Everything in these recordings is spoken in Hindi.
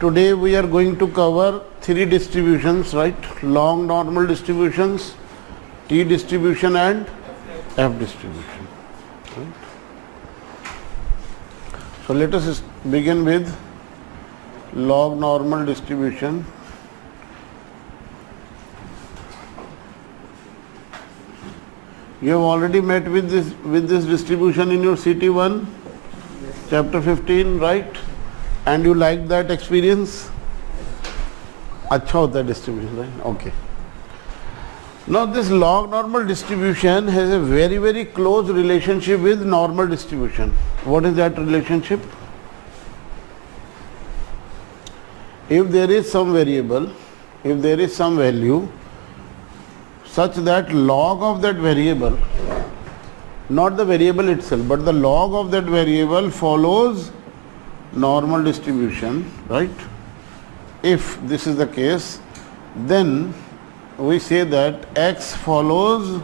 Today we are going to cover three distributions, right? Long normal distributions, T distribution and F distribution. Right? So let us begin with log normal distribution. You have already met with this distribution in your CT1, chapter 15, right? And you like that experience? अच्छा होता है distribution, right? Okay. Now this log normal distribution has a very close relationship with normal distribution. What is that relationship? If there is some variable, if there is some value such that log of that variable, not the variable itself, but the log of that variable follows normal distribution, right? If this is the case, then we say that x follows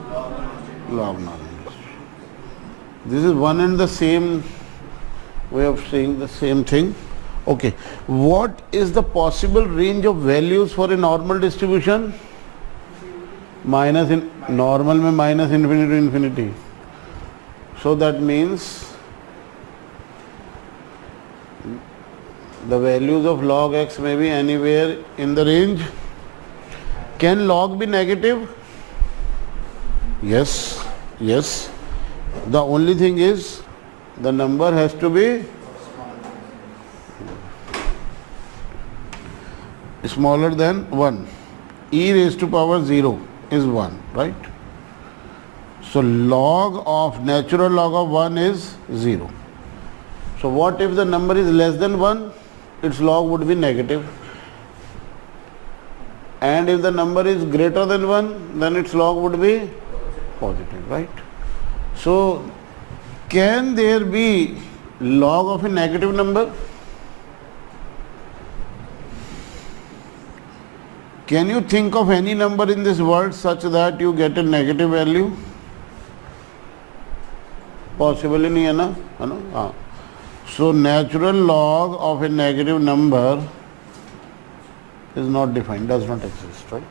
log normal. This is one and the same way of saying the same thing. Okay, what is the possible range of values for a normal distribution? Minus in normal में minus infinity to infinity. So that means the values of log x may be anywhere in the range. Can log be negative? Yes. The only thing is the number has to be smaller than 1. E raised to power 0 is 1, right? So natural log of 1 is 0. So what if the number is less than 1? Its log would be negative. And if the number is greater than 1, then its log would be positive, right? So can there be log of a negative number? Can you think of any number in this world such that you get a negative value? Possibly नहीं है ना, है ना? हाँ. So natural log of a negative number is not defined, does not exist, right?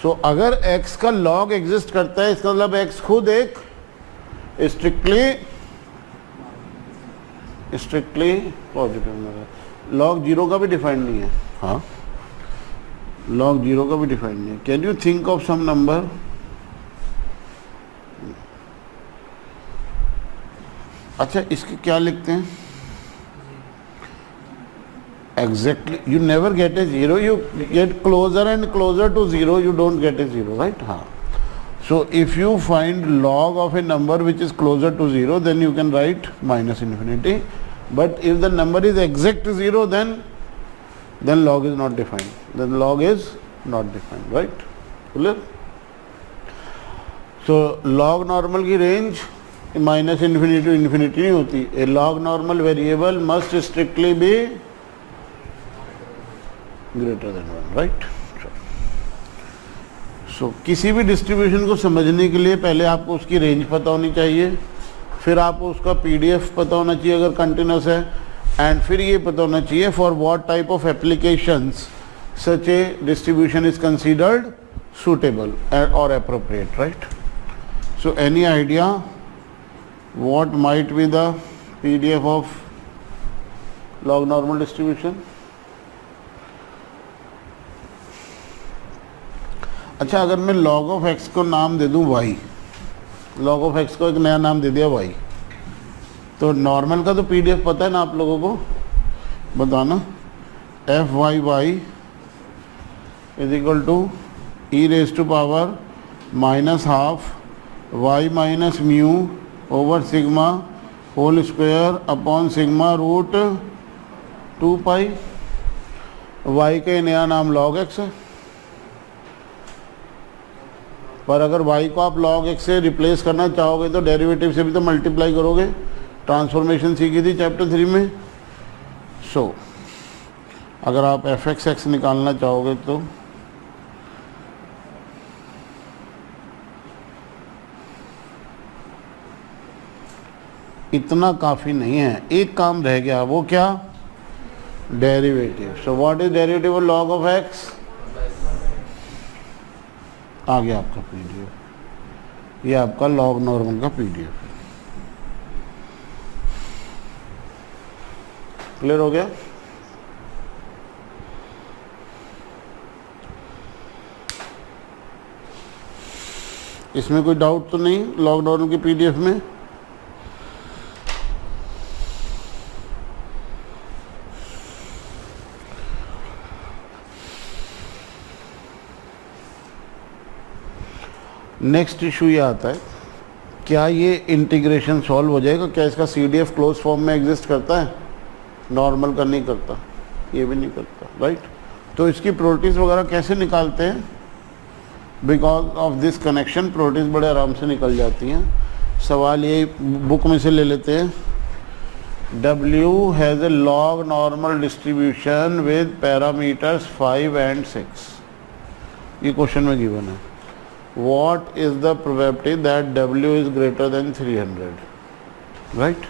So अगर x का log exist करता है, इसका मतलब x खुद एक strictly positive number है. log 0 का भी defined नहीं है. हाँ, log 0 का भी defined नहीं है. Can you think of some number? अच्छा, इसके क्या लिखते हैं? Exactly, you never get a 0, you get closer and closer to 0, you don't get a 0, right? हाँ. So if you find log of a number which is closer to 0, then you can write minus infinity. But if the number is exact 0, then log is not defined. Then log is not defined, right? Clear? So log normal की range minus infinity to infinity नहीं होती. A log normal variable must strictly be greater than 1, right? So किसी भी डिस्ट्रीब्यूशन को समझने के लिए पहले आपको उसकी रेंज पता होनी चाहिए, फिर आपको उसका पीडीएफ पता होना चाहिए अगर कंटिन्यूस है, एंड फिर ये पता होना चाहिए for what type of applications such A distribution is considered suitable or appropriate, right? So any idea what might be the PDF of log normal distribution? अच्छा, अगर मैं log of x को नाम दे दूं y, log of x को एक नया नाम दे दिया y, तो नॉर्मल का तो PDF पता है ना आप लोगों को? बताना. f(y)y is equal to e raised to power minus half y minus mu over sigma whole square upon sigma root 2 pi. y का नया नाम log x है, पर अगर y को आप log x से रिप्लेस करना चाहोगे तो डेरिवेटिव से भी तो मल्टीप्लाई करोगे. ट्रांसफॉर्मेशन सीखी थी चैप्टर 3 में. सो अगर आप f(x) निकालना चाहोगे तो इतना काफ़ी नहीं है. एक काम रह गया, वो क्या? Derivative. So what is derivative of log of x? आ गया आपका पीडीएफ. ये आपका लॉग नॉर्मल का पीडीएफ. क्लियर हो गया? इसमें कोई डाउट तो नहीं लॉग नॉर्मल के पीडीएफ में? नेक्स्ट इशू ये आता है, क्या ये इंटीग्रेशन सॉल्व हो जाएगा? क्या इसका सीडीएफ क्लोज फॉर्म में एग्जिस्ट करता है? नॉर्मल का नहीं करता, ये भी नहीं करता, राइट? तो इसकी प्रोपर्टीज वगैरह कैसे निकालते हैं? Because of this connection properties बड़े आराम से निकल जाती हैं. सवाल ये बुक में से ले लेते हैं. W has a log normal distribution with parameters 5 and 6. ये क्वेश्चन में गिवन है. What is the probability that W is greater than 300? Right?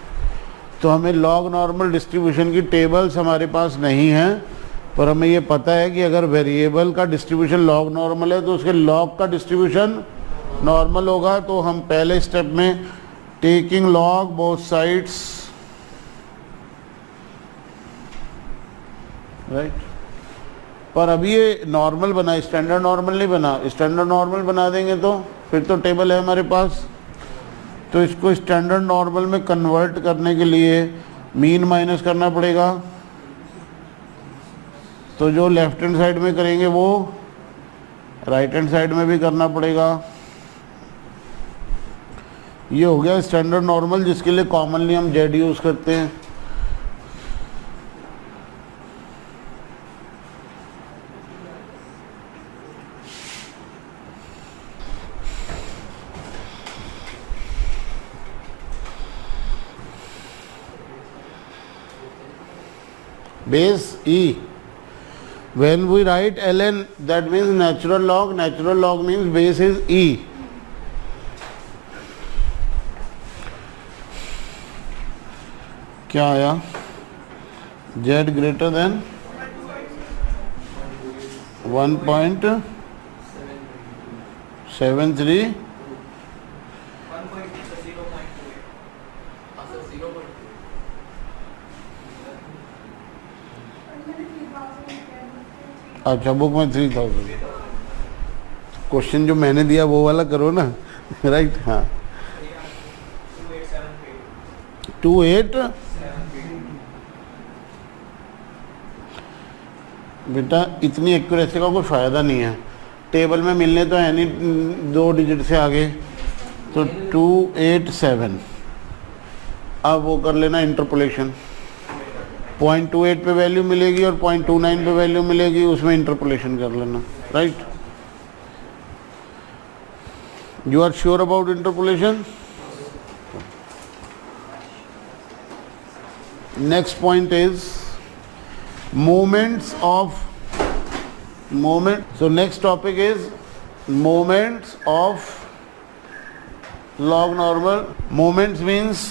तो हमें लॉग नॉर्मल डिस्ट्रीब्यूशन की टेबल्स हमारे पास नहीं है, पर हमें ये पता है कि अगर वेरिएबल का डिस्ट्रीब्यूशन लॉग नॉर्मल है तो उसके लॉग का डिस्ट्रीब्यूशन नॉर्मल होगा. तो हम पहले स्टेप में taking log both sides, right? पर अभी ये नॉर्मल बना, स्टैंडर्ड नॉर्मल नहीं बना. स्टैंडर्ड नॉर्मल बना देंगे तो फिर तो टेबल है हमारे पास. तो इसको स्टैंडर्ड नॉर्मल में कन्वर्ट करने के लिए मीन माइनस करना पड़ेगा. तो जो लेफ्ट हैंड साइड में करेंगे वो राइट हैंड साइड में भी करना पड़ेगा. ये हो गया स्टैंडर्ड नॉर्मल, जिसके लिए कॉमनली हम जेड यूज़ करते हैं. Base E. When we write ln, that means natural log. Natural log means base is E. क्या आया? Z greater than 1.73. अच्छा, बुक में 3000. क्वेश्चन जो मैंने दिया वो वाला करो ना, राइट? हाँ, 28. बेटा इतनी एक्यूरेसी का कोई फ़ायदा नहीं है. टेबल में मिलने तो है नहीं 2 डिजिट से आगे. तो 287. अब वो कर लेना इंटरपोलेशन. 0.28 पे वैल्यू मिलेगी और 0.29 पे वैल्यू मिलेगी, उसमें इंटरपोलेशन कर लेना, right? You are sure about interpolation? Next point is moments of moment. So next topic is moments of log normal. Moments means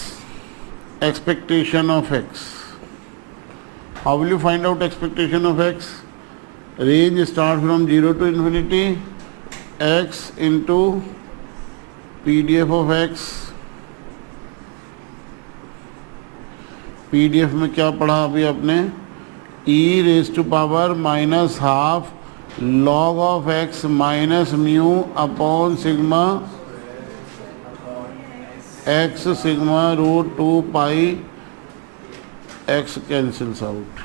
expectation of x. How will you find out expectation of x? Range starts from 0 to infinity. X into PDF of x. PDF में क्या पढ़ा अभी आपने? e raised to power minus half log of x minus mu upon sigma x sigma root 2 pi x cancels out.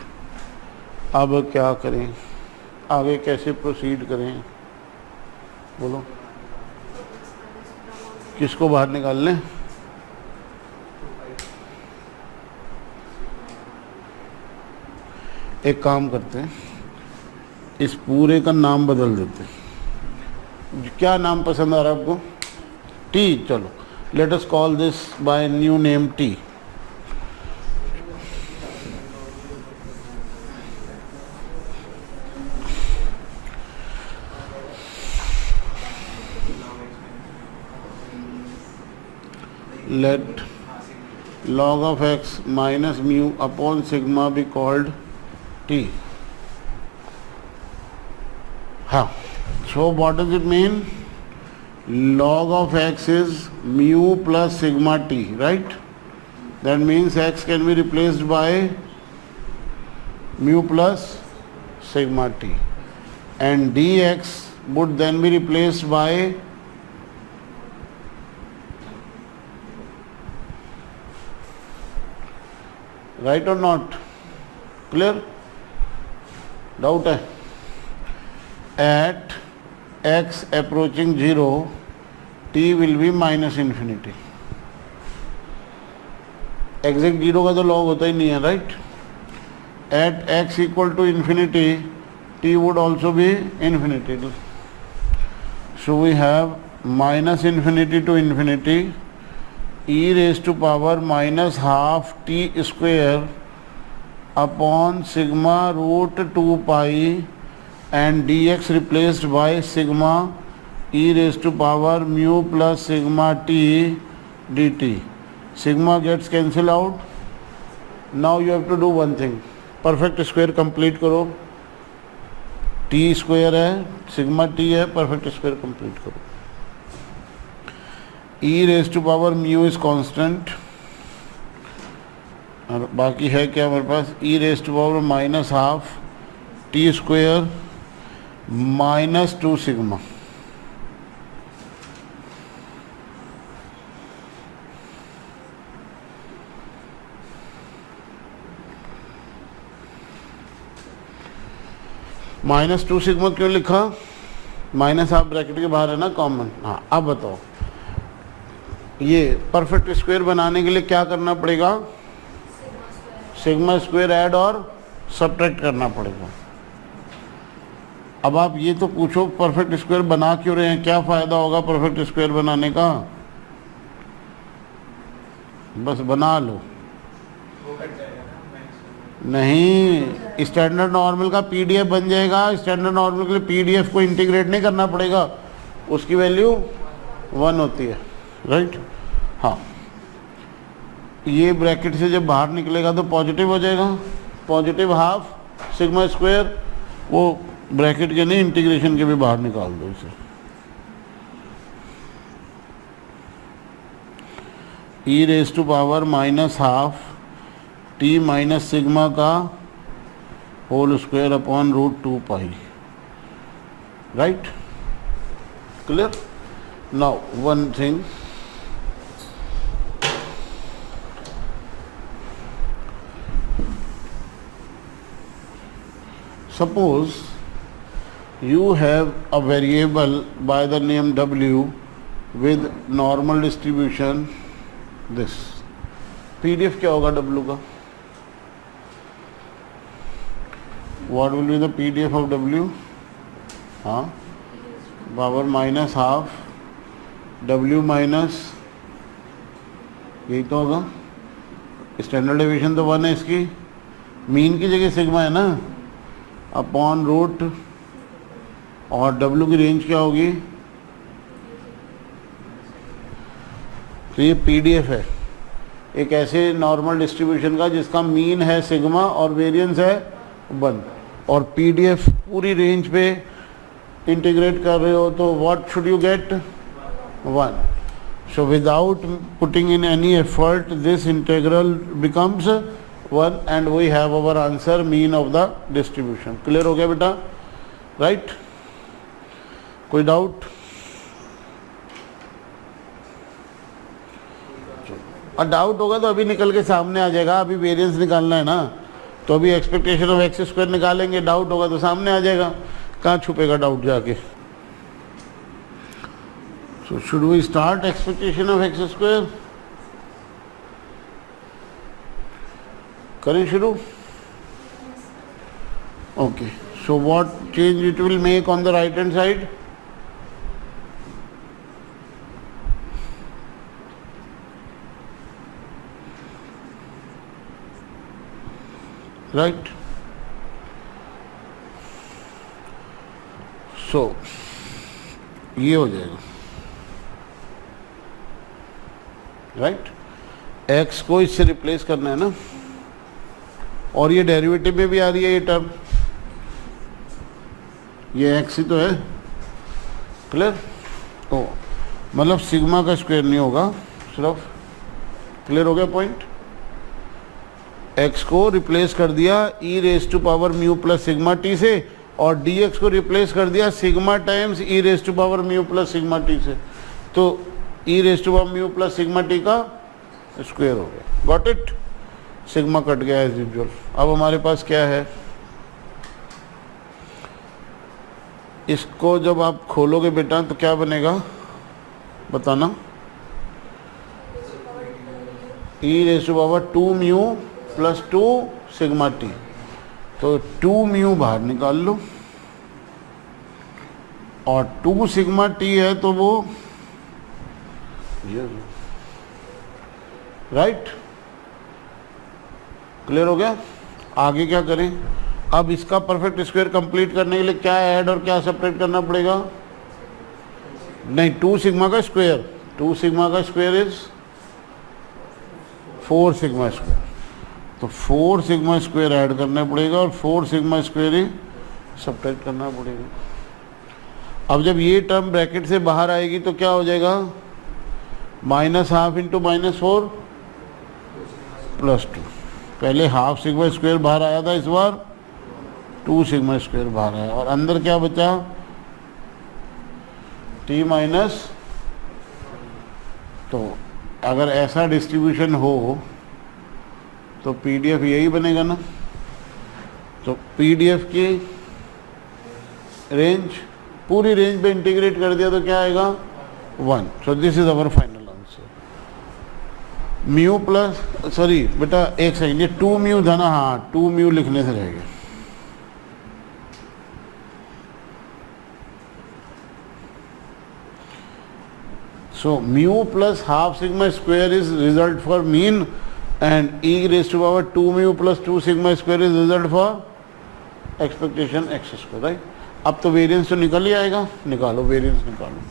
अब क्या करें, आगे कैसे प्रोसीड करें? बोलो, किसको बाहर निकाल लें? एक काम करते हैं, इस पूरे का नाम बदल देते हैं. क्या नाम पसंद आ रहा है आपको? टी. चलो, let us call this by new name T. Let log of x minus mu upon sigma be called t. हाँ, so what does it mean? Log of x is mu plus sigma t, right? That means x can be replaced by mu plus sigma t, and dx would then be replaced by right or not? Clear? Doubt है? At x approaching 0, t will be minus infinity. Exact 0 का तो log होता ही नहीं है, right? At x equal to infinity, t would also be infinity. So we have minus infinity to infinity e raised to power minus half t square upon sigma root 2 pi and dx replaced by sigma e raised to power mu plus sigma t dt. Sigma gets cancelled out. Now you have to do one thing. Perfect square complete करो. t square है, sigma t है, perfect square complete करो. e raised to power mu is constant और बाकी है क्या हमारे पास? e raised to power minus half t square minus 2 sigma. Minus 2 sigma क्यों लिखा? माइनस हाफ ब्रैकेट के बाहर है ना कॉमन. हाँ, अब बताओ ये परफेक्ट स्क्वायर बनाने के लिए क्या करना पड़ेगा? सिग्मा स्क्वायर ऐड और सब्ट्रैक्ट करना पड़ेगा. अब आप ये तो पूछो परफेक्ट स्क्वायर बना क्यों रहे हैं, क्या फायदा होगा परफेक्ट स्क्वायर बनाने का? बस बना लो. नहीं, स्टैंडर्ड नॉर्मल का पीडीएफ बन जाएगा. स्टैंडर्ड नॉर्मल के लिए पीडीएफ को इंटीग्रेट नहीं करना पड़ेगा, उसकी वैल्यू 1 होती है, राइट? हाँ, ये ब्रैकेट से जब बाहर निकलेगा तो पॉजिटिव हो जाएगा. पॉजिटिव हाफ सिग्मा स्क्वायर, वो ब्रैकेट के नहीं इंटीग्रेशन के भी बाहर निकाल दो इसे. E raise to power minus half t minus sigma का whole square upon root 2 pi. Right? Clear? Now one thing, suppose you have a variable by the name w with normal distribution. This pdf क्या होगा w का? What will be the pdf of w? हाँ, power minus half w minus, यही तो होगा. स्टैंडर्ड डेविएशन तो 1 है इसकी, मीन की जगह सिग्मा है ना, अपॉन रूट, और w की रेंज क्या होगी? तो ये पीडीएफ है एक ऐसे नॉर्मल डिस्ट्रीब्यूशन का जिसका मीन है सिग्मा और वेरिएंस है 1, और पीडीएफ पूरी रेंज पे इंटीग्रेट कर रहे हो तो what should you get? 1. So without putting in any effort this integral becomes 1 and we have our answer mean of the distribution. Clear हो गया बेटा? राइट? कोई डाउट? और डाउट होगा तो अभी निकल के सामने आ जाएगा. अभी वेरिएंस निकालना है ना, तो अभी एक्सपेक्टेशन ऑफ एक्स स्क्वायर निकालेंगे. डाउट होगा तो सामने आ जाएगा. कहाँ छुपेगा डाउट जाके? So should we start expectation of x square? करें शुरू? Okay. So what change it will make on the right hand side? Right? So ये हो जाएगा. राइट? एक्स को इससे रिप्लेस करना है ना, और ये डेरिवेटिव में भी आ रही है ये टर्म, ये एक्स ही तो है, क्लियर। तो मतलब सिग्मा का स्क्वायर नहीं होगा सिर्फ, क्लियर हो गया पॉइंट। एक्स को रिप्लेस कर दिया e raise to power mu plus sigma t से, और डी एक्स को रिप्लेस कर दिया sigma times e raise to power mu plus sigma t से, तो e raise to power mu plus sigma t का स्क्वायर हो गया। गॉट इट, सिग्मा कट गया एज यूजुअल। अब हमारे पास क्या है, इसको जब आप खोलोगे बेटा तो क्या बनेगा बताना, e raise to power 2 mu plus 2 sigma t, तो 2 म्यू बाहर निकाल लो और 2 सिग्मा टी है तो वो ये राइट, क्लियर हो गया। आगे क्या करें, अब इसका परफेक्ट स्क्वायर कंप्लीट करने के लिए क्या ऐड और क्या सेपरेट करना पड़ेगा, नहीं 2 सिग्मा का स्क्वायर, 2 सिग्मा का स्क्वायर इज 4 सिग्मा स्क्वायर, तो 4 सिग्मा स्क्वायर ऐड करना पड़ेगा और 4 सिग्मा स्क्वायर ही सब्ट्रैक्ट करना पड़ेगा। अब जब ये टर्म ब्रैकेट से बाहर आएगी तो क्या हो जाएगा, -½ इंटू -4 +2, पहले हाफ सिग्मा स्क्वायर बाहर आया था, इस बार 2 सिग्मा स्क्वायर बाहर आया, और अंदर क्या बचा t माइनस। तो अगर ऐसा डिस्ट्रीब्यूशन हो तो पीडीएफ यही बनेगा ना, तो पीडीएफ की रेंज पूरी रेंज पे इंटीग्रेट कर दिया तो क्या आएगा 1। सो this is our final answer. Mu plus, sorry बेटा एक सेकंड, ये 2 म्यू था ना, हाँ 2 म्यू लिखने से रहेगा। So mu plus half sigma square is result for mean, and e raised to power 2 mu plus 2 sigma square is result for expectation x square, right? अब तो वेरिएंस तो निकल ही आएगा, निकालो वेरिएंस निकालो।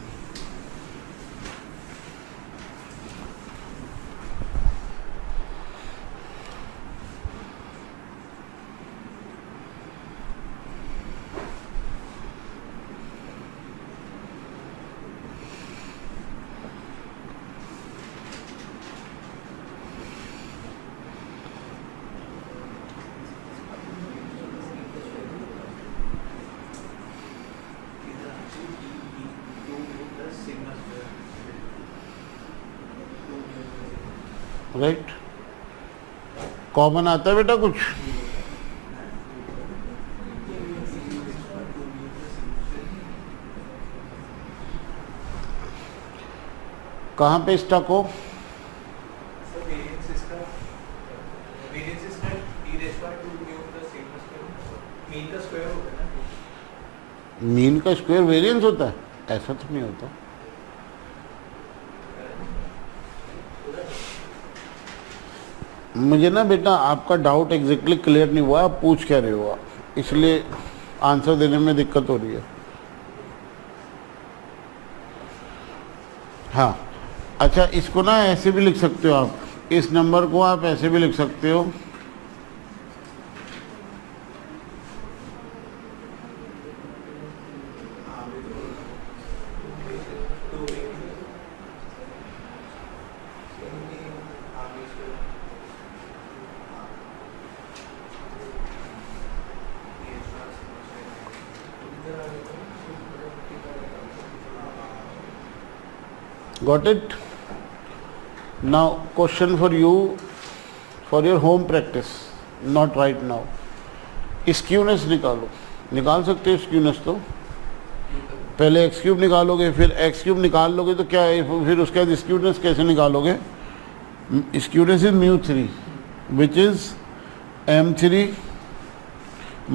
राइट, कॉमन आता है बेटा कुछ, कहाँ पे स्टक हो, मीन का स्क्वायर वेरिएंस होता है, ऐसा तो नहीं होता। मुझे ना बेटा आपका डाउट एग्जैक्टली क्लियर नहीं हुआ, आप पूछ क्या रहे हो, इसलिए आंसर देने में दिक्कत हो रही है। हाँ अच्छा, इसको ना ऐसे भी लिख सकते हो आप, इस नंबर को आप ऐसे भी लिख सकते हो, got it? Now question for you, for your home practice, not right now. Skewness निकालो, निकाल सकते हो स्क्यूनेस, तो पहले एक्स क्यूब निकालोगे, फिर एक्स क्यूब निकाल लोगे तो क्या है, फिर उसके बाद स्क्यूनेस कैसे निकालोगे। Skewness is μ3 which is m3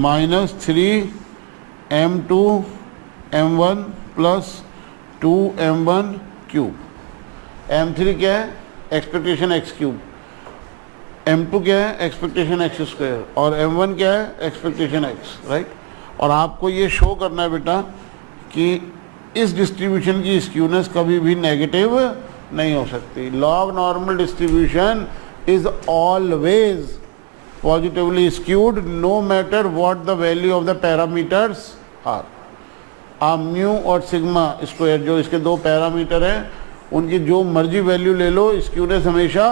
minus 3 m2 m1 plus 2 m1 cube. m3 क्या है, एक्सपेक्टेशन एक्स क्यूब, m2 क्या है, एक्सपेक्टेशन एक्स स्क्वायर, और m1 क्या है, एक्सपेक्टेशन एक्स, राइट। और आपको ये शो करना है बेटा कि इस डिस्ट्रीब्यूशन की स्क्यूनेस कभी भी नेगेटिव नहीं हो सकती। Log normal distribution is always positively skewed no matter what the value of the parameters are. आप म्यू और सिग्मा स्क्वायर जो इसके दो पैरामीटर हैं उनकी जो मर्जी वैल्यू ले लो, स्क्यूनेस हमेशा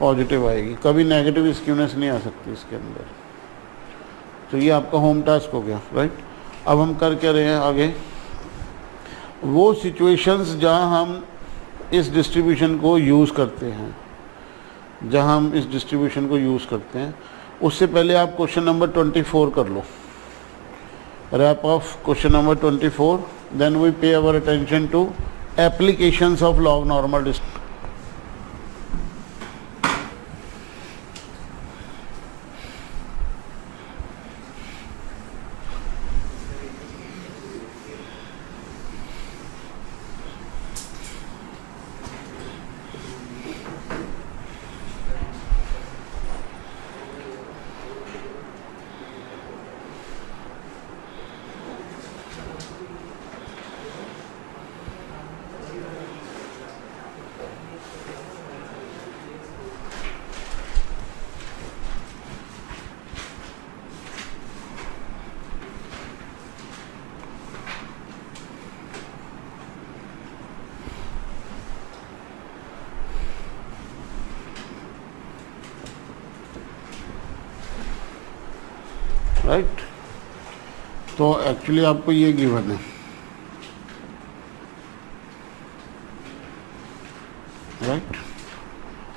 पॉजिटिव आएगी, कभी नेगेटिव स्क्यूनेस नहीं आ सकती इसके अंदर। तो ये आपका होम टास्क हो गया, राइट। अब हम कर क्या रहे हैं आगे, वो सिचुएशंस जहां हम इस डिस्ट्रीब्यूशन को यूज़ करते हैं, जहां हम इस डिस्ट्रीब्यूशन को यूज़ करते हैं, उससे पहले आप क्वेश्चन नंबर 24 कर लो, wrap of question number 24, then we pay our attention to applications of log normal distribution. Right, तो एक्चुअली आपको ये गिवन है, राइट।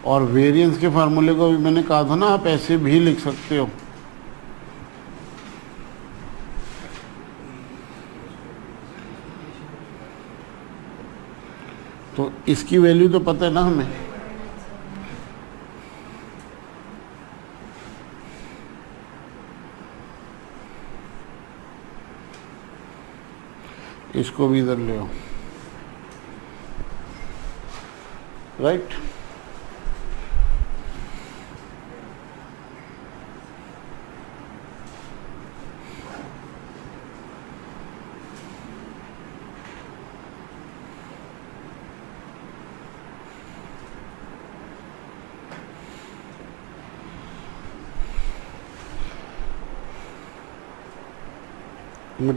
और वेरिएंस के फार्मूले को भी मैंने कहा था ना, आप ऐसे भी लिख सकते हो। तो इसकी वैल्यू तो पता है ना हमें, इसको भी इधर ले आओ, right.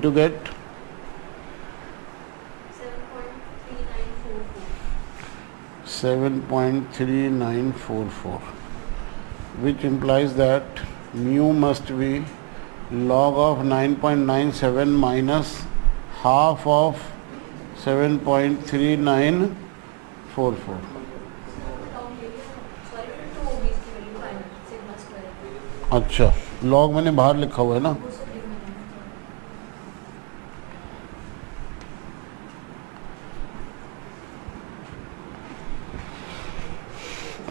to get 7.3944, which implies that mu must be log of 9.97 minus half of 7.3944. अच्छा, log मैंने बाहर लिखा हुआ है ना,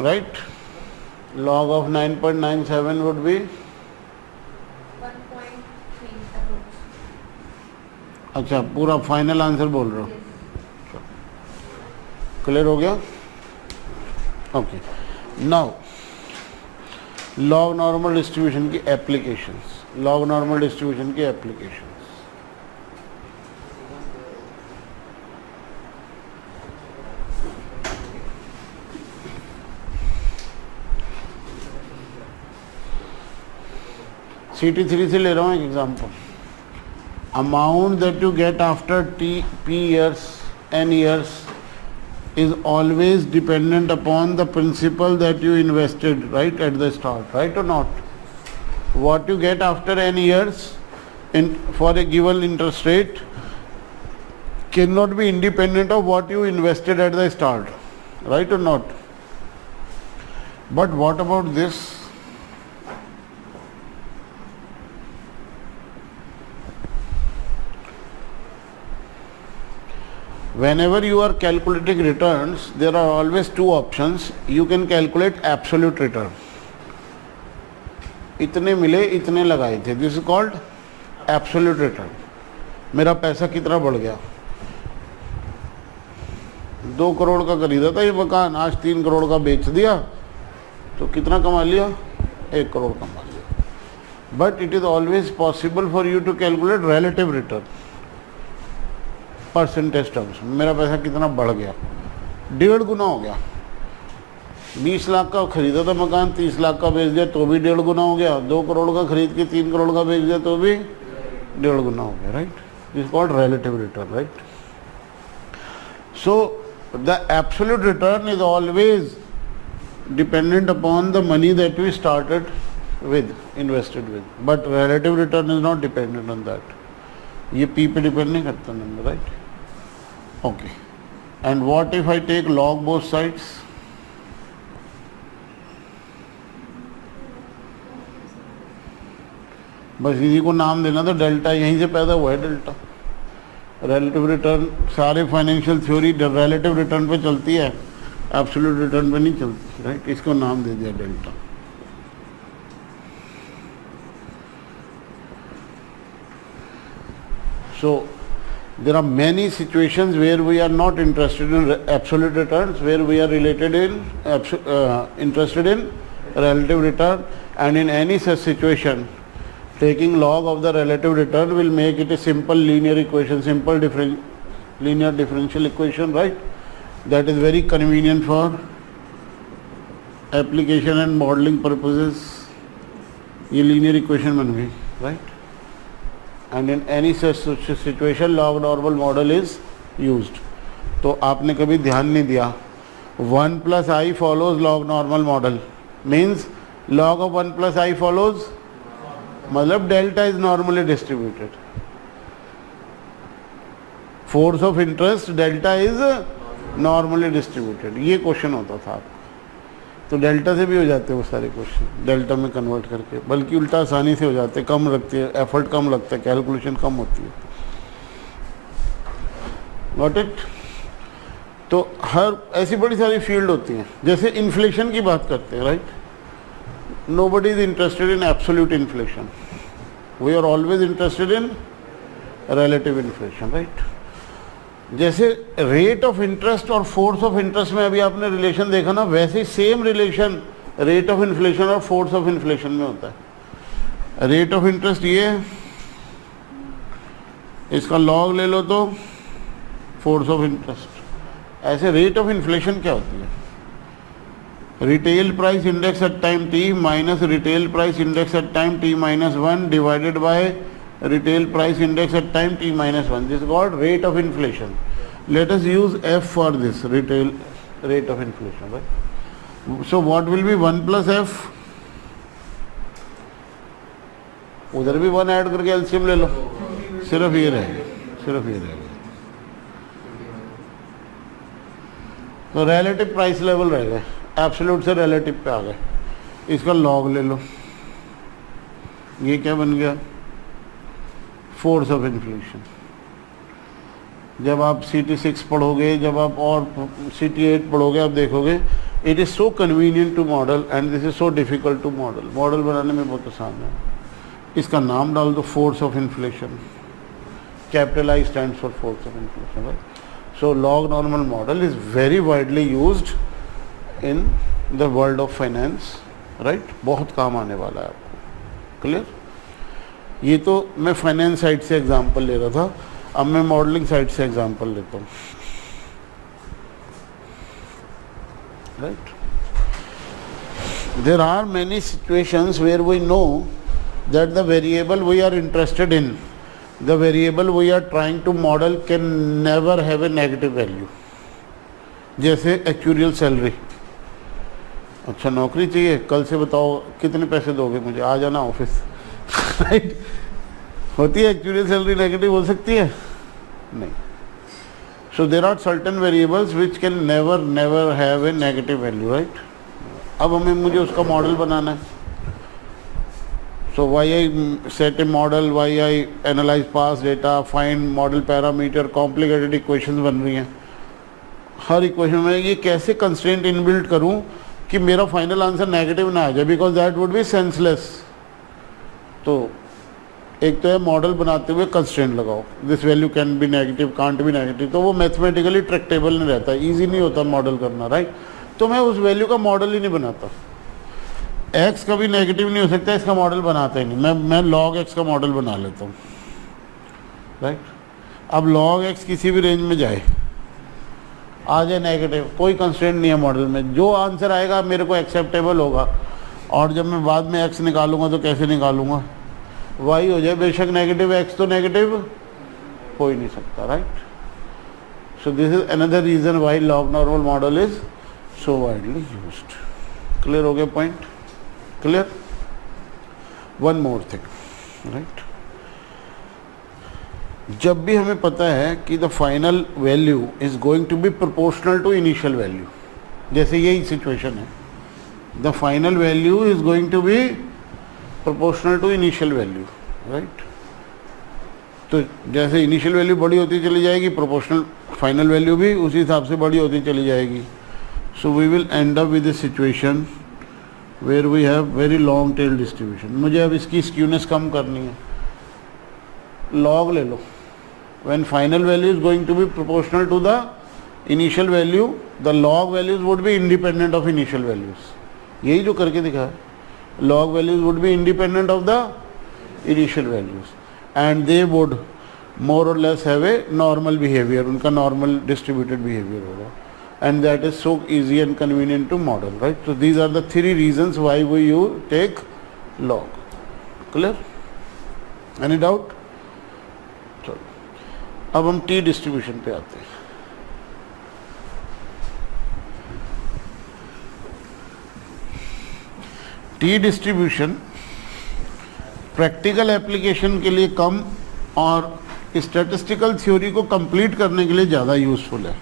right? Log of 9.97 would be 1.3 approx. अच्छा, पूरा फाइनल आंसर बोल रहे हो, क्लियर हो गया? Okay, now log normal distribution की एप्लीकेशंस, लॉग नॉर्मल डिस्ट्रीब्यूशन की एप्लीकेशंस। CT3 से ले रहा हूँ एक example. Amount that you get after p years n years is always dependent upon the principal that you invested right at the start, right or not? What you get after n years for a given interest rate cannot be independent of what you invested at the start, right or not? But what about this? Whenever you are calculating returns, there are always two options. You can calculate absolute return. इतने मिले, इतने लगाए थे, this is called absolute return. मेरा पैसा कितना बढ़ गया, 2 करोड़ का खरीदा था ये मकान, आज 3 करोड़ का बेच दिया, तो कितना कमा लिया, 1 करोड़ कमा लिया। But it is always possible for you to calculate relative return, percentage terms. मेरा पैसा कितना बढ़ गया, 1.5 गुना हो गया, 20 लाख का खरीदा था मकान, 30 लाख का बेच दिया तो भी 1.5 गुना हो गया, 2 करोड़ का खरीद के 3 करोड़ का बेच दिया तो भी 1.5 गुना हो गया, right? This called relative return, right? So the absolute return is always dependent upon the money that we started with, invested with, but relative return is not dependent on that. ये P पे depend नहीं करता number, right? Okay. And what if I take log both sides? बस इसी को नाम देना था डेल्टा, यहीं से पैदा हुआ है डेल्टा। रिलेटिव रिटर्न सारे फाइनेंशियल थ्योरी रिलेटिव रिटर्न पे चलती है, एब्सोल्यूट रिटर्न पे नहीं चलती, राइट? इसको नाम दे दिया delta. So there are many situations where we are not interested in absolute returns, where we are interested in relative return, and in any such situation taking log of the relative return will make it a simple linear equation, simple linear differential equation, right? That is very convenient for application and modeling purposes. ये linear equation बन गई, right? And in any such situation log normal model is used. तो आपने कभी ध्यान नहीं दिया 1 plus I follows log normal model means log of 1 plus I follows, मतलब delta is normally distributed. Force of interest delta is normally distributed, ये क्वेश्चन होता था आपका, तो डेल्टा से भी हो जाते हैं वो सारे क्वेश्चन, डेल्टा में कन्वर्ट करके, बल्कि उल्टा आसानी से हो जाते, कम लगती है, एफर्ट कम लगता है, कैलकुलेशन कम होती है। Got it? तो हर ऐसी बड़ी सारी फील्ड होती हैं, जैसे इन्फ्लेशन की बात करते हैं, right? Nobody is interested in absolute inflation, we are always interested in relative inflation, right? जैसे रेट ऑफ इंटरेस्ट और फोर्स ऑफ इंटरेस्ट में अभी आपने रिलेशन देखा ना, वैसे ही same relation rate of inflation और फोर्स ऑफ इन्फ्लेशन में होता है। रेट ऑफ इंटरेस्ट ये, इसका लॉग ले लो तो फोर्स ऑफ इंटरेस्ट। ऐसे रेट ऑफ इन्फ्लेशन क्या होती है? Retail price index at time t minus retail price index at time t minus 1 divided by retail price index at time t minus 1. This is called rate of inflation. Let us use f for this retail rate of inflation, right? So what will be 1 plus f? उधर भी 1 ऐड करके एलसीएम ले लो, सिर्फ ये रहेगा, सिर्फ ये रहेगा। तो रिलेटिव प्राइस लेवल रहेगा, एब्सोल्यूट से रिलेटिव पे आ गए, इसका लॉग ले लो, ये क्या बन गया? Force of inflation. जब आप CT6 पढ़ोगे, जब आप और CT8 पढ़ोगे, आप देखोगे it is so convenient to model and this is so difficult to model. Model बनाने में बहुत आसान है। इसका नाम डाल दो force of inflation, capital I stands for force of inflation, right? So log normal model is very widely used in the world of finance, right? बहुत काम आने वाला है आपको। क्लियर? ये तो मैं फाइनेंस साइड से एग्जांपल ले रहा था, अब मैं मॉडलिंग साइड से एग्जांपल लेता हूँ, right? There are many situations where we know that the variable we are interested in, the variable we are trying to model can never have a negative value. जैसे एक्चुरियल सैलरी, अच्छा नौकरी चाहिए, कल से बताओ कितने पैसे दोगे मुझे, आ जाना ऑफिस, राइट? होती है एक्चुअली सैलरी नेगेटिव हो सकती है? नहीं। So there are certain variables which can never have a negative value, right? अब मुझे उसका मॉडल बनाना है। So why I set a model, why I analyse past data, find model parameter, complicated equations बन रही हैं। हर इक्वेशन में ये कैसे कंस्ट्रेंट इनबिल्ट करूं कि मेरा फाइनल आंसर नेगेटिव ना आ जाए, because that would be senseless. तो एक तो है मॉडल बनाते हुए कंस्ट्रेंट लगाओ, this value can be negative, can't be negative, तो वो मैथमेटिकली ट्रैक्टेबल नहीं रहता, इजी नहीं होता मॉडल करना, राइट? तो मैं उस वैल्यू का मॉडल ही नहीं बनाता। एक्स कभी नेगेटिव नहीं हो सकता, इसका मॉडल बनाता ही नहीं, मैं लॉग एक्स का मॉडल बना लेता हूँ, राइट? अब लॉग एक्स किसी भी रेंज में जाए, आ जाए नेगेटिव, कोई कंस्ट्रेंट नहीं है मॉडल में, जो आंसर आएगा मेरे को एक्सेप्टेबल होगा। और जब मैं बाद में x निकालूंगा तो कैसे निकालूंगा, y हो जाए बेशक नेगेटिव, x तो नेगेटिव हो ही नहीं सकता, right. So this is another reason why log normal model is so widely used. Clear हो गया point, clear. One more thing, right, जब भी हमें पता है कि the final value is going to be proportional to initial value, जैसे यही सिचुएशन है, the final value is going to be proportional to initial value, right. तो जैसे इनिशियल वैल्यू बड़ी होती चली जाएगी, प्रोपोर्शनल फाइनल वैल्यू भी उसी हिसाब से बड़ी होती चली जाएगी। So we will end up with a situation where we have very long tail distribution. मुझे अब इसकी स्क्यूनेस कम करनी है, लॉग ले लो, when final value is going to be proportional to the initial value, the log values would be independent of initial values. यही जो करके दिखा है, log values would be independent of the initial values and they would more or less have a normal behavior, उनका normal distributed behavior होगा, and that is so easy and convenient to model, right. So these are the three reasons why you take log. Clear? Any doubt? चलो अब हम t distribution पे आते हैं। टी डिस्ट्रीब्यूशन प्रैक्टिकल एप्लीकेशन के लिए कम और स्टैटिस्टिकल थ्योरी को कंप्लीट करने के लिए ज़्यादा यूजफुल है।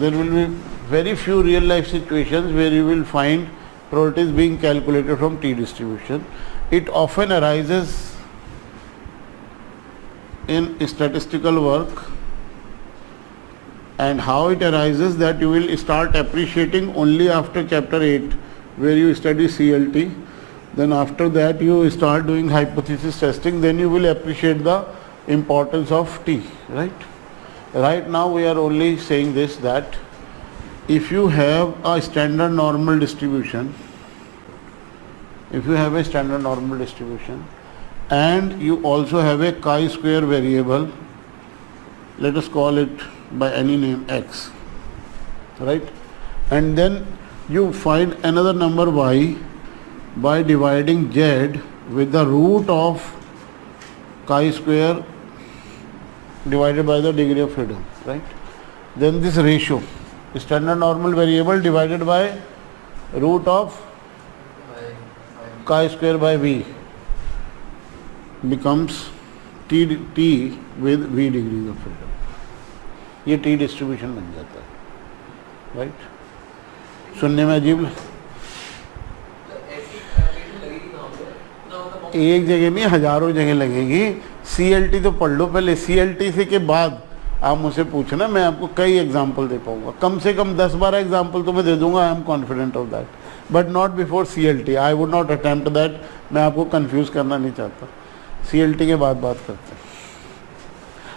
There will be very few real life situations where you will find probabilities being calculated from T distribution. It often arises in statistical work, and how it arises that you will start appreciating only after chapter 8 where you study CLT. Then after that you start doing hypothesis testing, then you will appreciate the importance of T, right. Right now we are only saying this, that if you have a standard normal distribution, and you also have a chi-square variable, let us call it by any name x, right, and then you find another number y by dividing z with the root of chi-square divided by the degree of freedom, right. Then this ratio, standard normal variable divided by root of chi-square by v becomes t with v degrees of freedom. ये टी डिस्ट्रीब्यूशन बन जाता है, राइट। सुनने में अजीब, एक जगह नहीं हजारों जगह लगेगी। CLT तो पढ़ लो पहले, CLT से के बाद आप मुझसे पूछना, मैं आपको कई एग्जाम्पल दे पाऊंगा, कम से कम 10-12 एग्जाम्पल तो मैं दे दूंगा। I am confident of that, but not before CLT। I would not attempt that, मैं आपको कंफ्यूज करना नहीं चाहता। CLT के बाद बात करते हैं।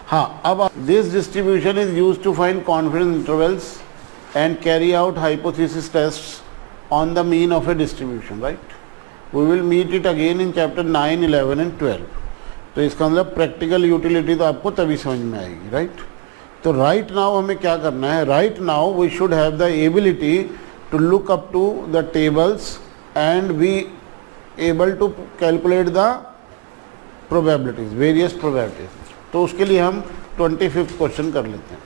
हाँ, अब this distribution is used to find confidence intervals and carry out hypothesis tests on the mean of a distribution, right. We will meet it again in chapter 9, 11 and 12। तो इसका मतलब प्रैक्टिकल यूटिलिटी तो आपको तभी समझ में आएगी, राइट। तो राइट नाउ हमें क्या करना है, right now we should have the ability to look up to the tables and be able to calculate the probabilities, various probabilities. तो उसके लिए हम 25th क्वेश्चन कर लेते हैं।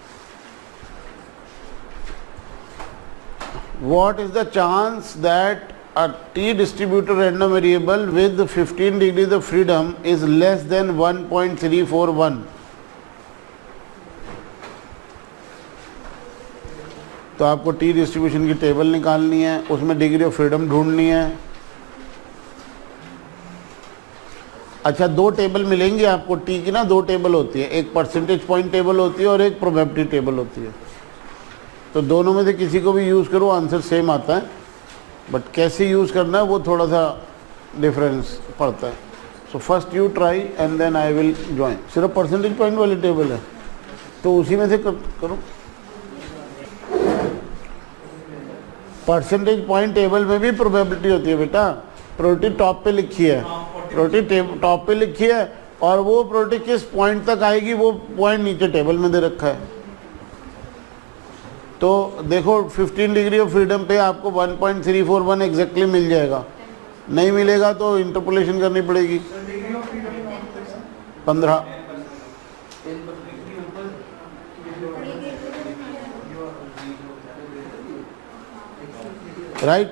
What is the chance that a T distributed random variable with 15 degrees of freedom is less than 1.341? तो आपको टी डिस्ट्रीब्यूशन की टेबल निकालनी है, उसमें डिग्री ऑफ फ्रीडम ढूंढनी है। अच्छा, दो टेबल मिलेंगी आपको टी की ना, दो टेबल होती है, एक परसेंटेज पॉइंट टेबल होती है और एक प्रोबेबिलिटी टेबल होती है। तो दोनों में से किसी को भी यूज़ करो, आंसर सेम आता है, बट कैसे यूज़ करना है वो थोड़ा सा डिफरेंस पड़ता है। So first you try and then I will join. सिर्फ परसेंटेज पॉइंट वाली टेबल है तो उसी में से करो। परसेंटेज पॉइंट टेबल में भी प्रोबेबिलिटी होती है बेटा, प्रोबेबिलिटी टॉप पे लिखी है, प्रोबेबिलिटी टॉप पे लिखी है, और वो प्रोबेबिलिटी किस पॉइंट तक आएगी, वो पॉइंट नीचे टेबल में दे रखा है। तो देखो 15 डिग्री ऑफ फ्रीडम पे आपको 1.341 एग्जैक्टली मिल जाएगा, नहीं मिलेगा तो इंटरपोलेशन करनी पड़ेगी 15। राइट,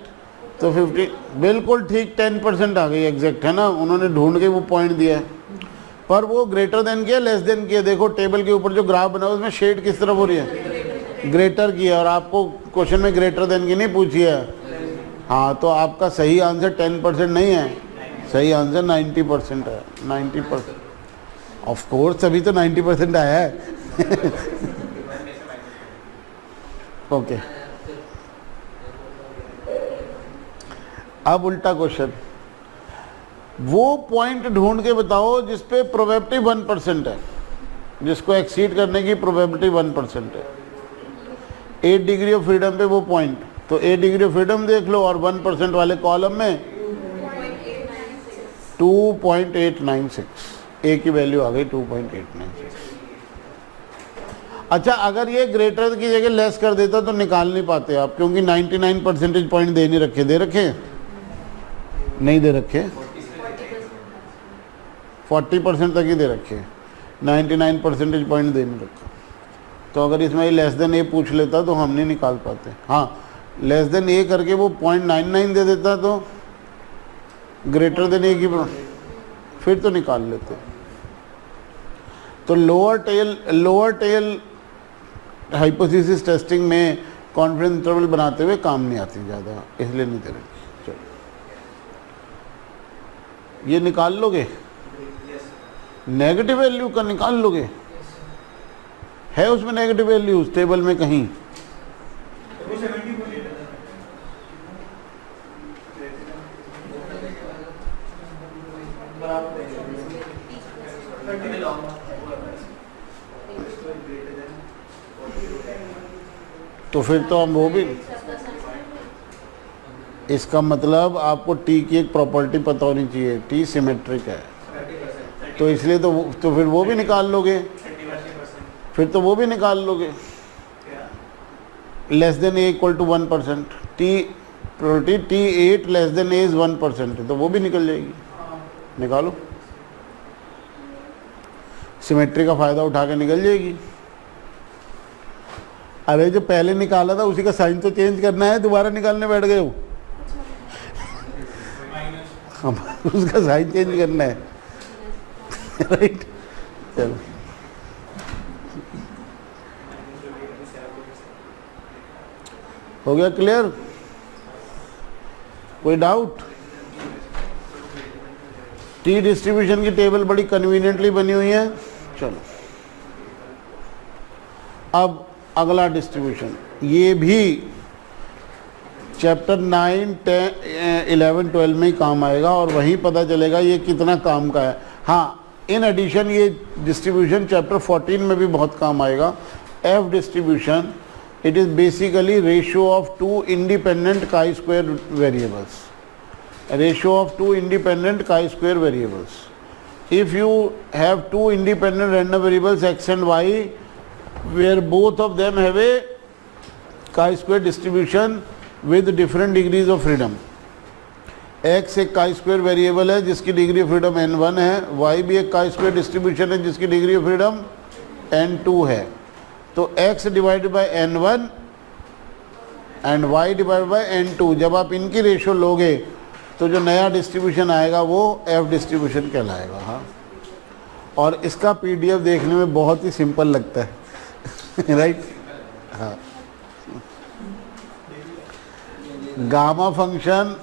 तो 50 बिल्कुल ठीक 10% आ गई एग्जैक्ट, है ना, उन्होंने ढूंढ के वो पॉइंट दिया है, पर वो ग्रेटर देन किया लेस देन किया। देखो टेबल के ऊपर जो ग्राफ बना उसमें शेड किस तरफ हो रही है, ग्रेटर की है, और आपको क्वेश्चन में ग्रेटर देन की नहीं पूछी है। हाँ, तो आपका सही आंसर 10% नहीं है, सही आंसर 90% है। 90% ऑफ कोर्स, अभी तो 90% आया है। ओके, अब उल्टा क्वेश्चन, वो पॉइंट ढूंढ के बताओ जिसपे प्रोबेबिलिटी 1% है, जिसको एक्सीड करने की प्रोबेबिलिटी 1% है। 8 डिग्री ऑफ फ्रीडम पे वो पॉइंट, तो 8 डिग्री ऑफ फ्रीडम देख लो और 1% वाले कॉलम में 2.896, ए की वैल्यू आ गई 2.896। अच्छा, अगर ये ग्रेटर की जगह लेस कर देता तो निकाल नहीं पाते आप, क्योंकि 99 परसेंटेज पॉइंट दे नहीं रखे, दे रखे नहीं दे रखे, 40% तक ही दे रखे, 99 परसेंटेज पॉइंट दे नहीं रखा। तो अगर इसमें लेस देन ए पूछ लेता तो हम नहीं निकाल पाते। हाँ, लेस देन ए करके वो 0.99 दे देता तो ग्रेटर देन ए की फिर तो निकाल लेते। तो लोअर टेल हाइपोथेसिस टेस्टिंग में कॉन्फिडेंस इंटरवल बनाते हुए काम नहीं आती ज़्यादा, इसलिए नहीं दे रहे। चलो, ये निकाल लोगे, नेगेटिव वैल्यू का निकाल लोगे, है उसमें नेगेटिव वैल्यू उस टेबल में कहीं? तो फिर तो हम वो भी, इसका मतलब आपको टी की एक प्रॉपर्टी पता होनी चाहिए, टी सिमेट्रिक है, तो इसलिए तो फिर वो भी निकाल लोगे, फिर तो वो भी निकाल लोगे। Less than a equal to 1%, T probability T8 less than a is 1% है, तो वो भी निकल जाएगी, निकालो, सिमेट्री का फायदा उठा के निकल जाएगी। अरे जो पहले निकाला था उसी का साइन तो चेंज करना है, दोबारा निकालने बैठ गए हो। उसका साइन चेंज करना है। राइट, चलो, हो गया क्लियर? कोई डाउट? टी डिस्ट्रीब्यूशन की टेबल बड़ी कन्वीनियंटली बनी हुई है। चलो, अब अगला डिस्ट्रीब्यूशन, ये भी चैप्टर 9, 10, 11, 12 में ही काम आएगा और वहीं पता चलेगा ये कितना काम का है। हाँ, इन एडिशन ये डिस्ट्रीब्यूशन चैप्टर 14 में भी बहुत काम आएगा। F distribution, it is basically ratio of two independent chi-square variables. A ratio of two independent chi-square variables. If you have two independent random variables x and y, where both of them have a chi-square distribution with different degrees of freedom. x एक chi-square variable है जिसकी डिग्री ऑफ फ्रीडम n1 है, y भी एक chi-square distribution है जिसकी डिग्री ऑफ फ्रीडम n2 है। तो x divided by n1 and y divided by n2, जब आप इनकी रेशियो लोगे तो जो नया डिस्ट्रीब्यूशन आएगा वो f डिस्ट्रीब्यूशन कहलाएगा। हाँ, और इसका पीडीएफ देखने में बहुत ही सिंपल लगता है। राइट, हाँ, gamma function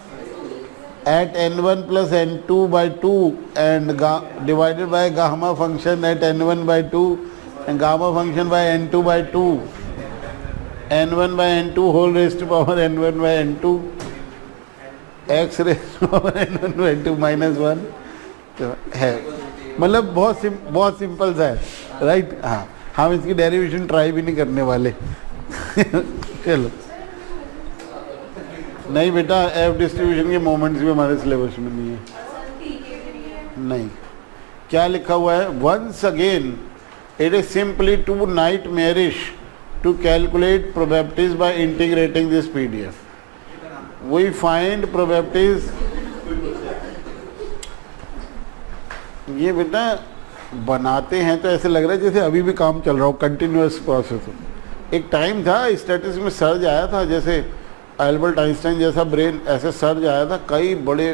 at n1 plus n2 by 2 and divided by gamma function at n1 by 2 and gamma function by n2 by 2, n1 by n2 whole raised to power n1 by n2, x raised to power n1 by 2 minus 1 तो है, मतलब बहुत सिंपल सा है। राइट, हाँ, हम इसकी डेरिवेशन ट्राई भी नहीं करने वाले। चलो, नहीं बेटा, एफ डिस्ट्रीब्यूशन के मोमेंट्स भी हमारे सिलेबस में नहीं है। नहीं, क्या लिखा हुआ है? Once again it is simply to नाइट मेरिश to calculate probabilities by integrating this PDF. We find probabilities. ये बेटा बनाते हैं तो ऐसे लग रहा है जैसे अभी भी काम चल रहा हो, कंटिन्यूअस प्रोसेस हो. एक टाइम था स्टैटिस्टिक्स में सर्ज आया था, जैसे एल्बर्ट आइंस्टाइन जैसा ब्रेन ऐसे सर्ज आया था, कई बड़े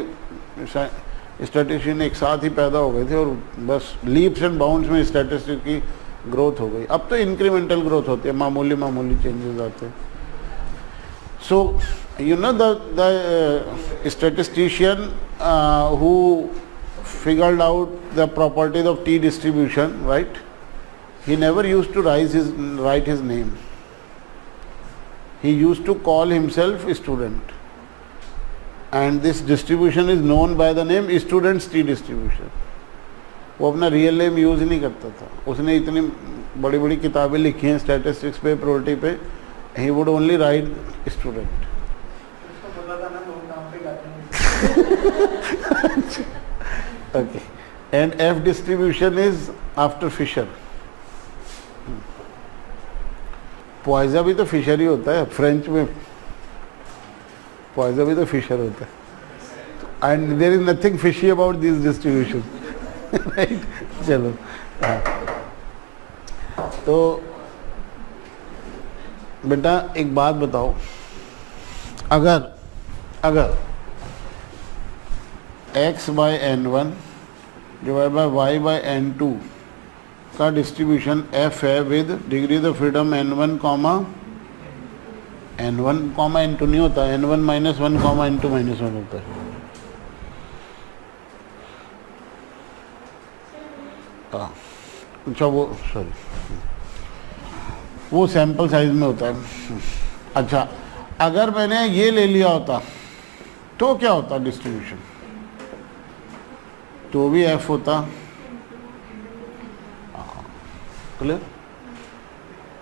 स्टैटिस्टिशियन एक साथ ही पैदा हो गए थे और बस लीप्स एंड बाउंड्स में स्टैटिस्टिक्स की ग्रोथ हो गई. अब तो इंक्रीमेंटल ग्रोथ होती है, मामूली मामूली चेंजेस आते हैं. So you know the statistician who figured out the properties of T distribution, right? He never used to write his name. He used to call himself student, and this distribution is known by the name student's T distribution. वो अपना रियल नेम यूज़ नहीं करता था. उसने इतनी बड़ी बड़ी किताबें लिखी हैं स्टैटिस्टिक्स पे, प्रोबेबिलिटी पे. He would only write student. Okay. And F distribution is after Fisher. पॉइजा भी तो फिशर ही होता है, फ्रेंच में पॉइजा भी तो फिशर होता है. And there is nothing fishy about this distribution, right. चलो, तो बेटा एक बात बताओ, अगर x by n1 divide by y by n2 का डिस्ट्रीब्यूशन f है with degree of freedom n1 comma n2 नहीं होता, n1 minus 1 comma n2 minus 1 होता है. अच्छा, वो सैंपल साइज में होता है. अच्छा, अगर मैंने ये ले लिया होता तो क्या होता डिस्ट्रीब्यूशन? तो भी f होता. क्लियर?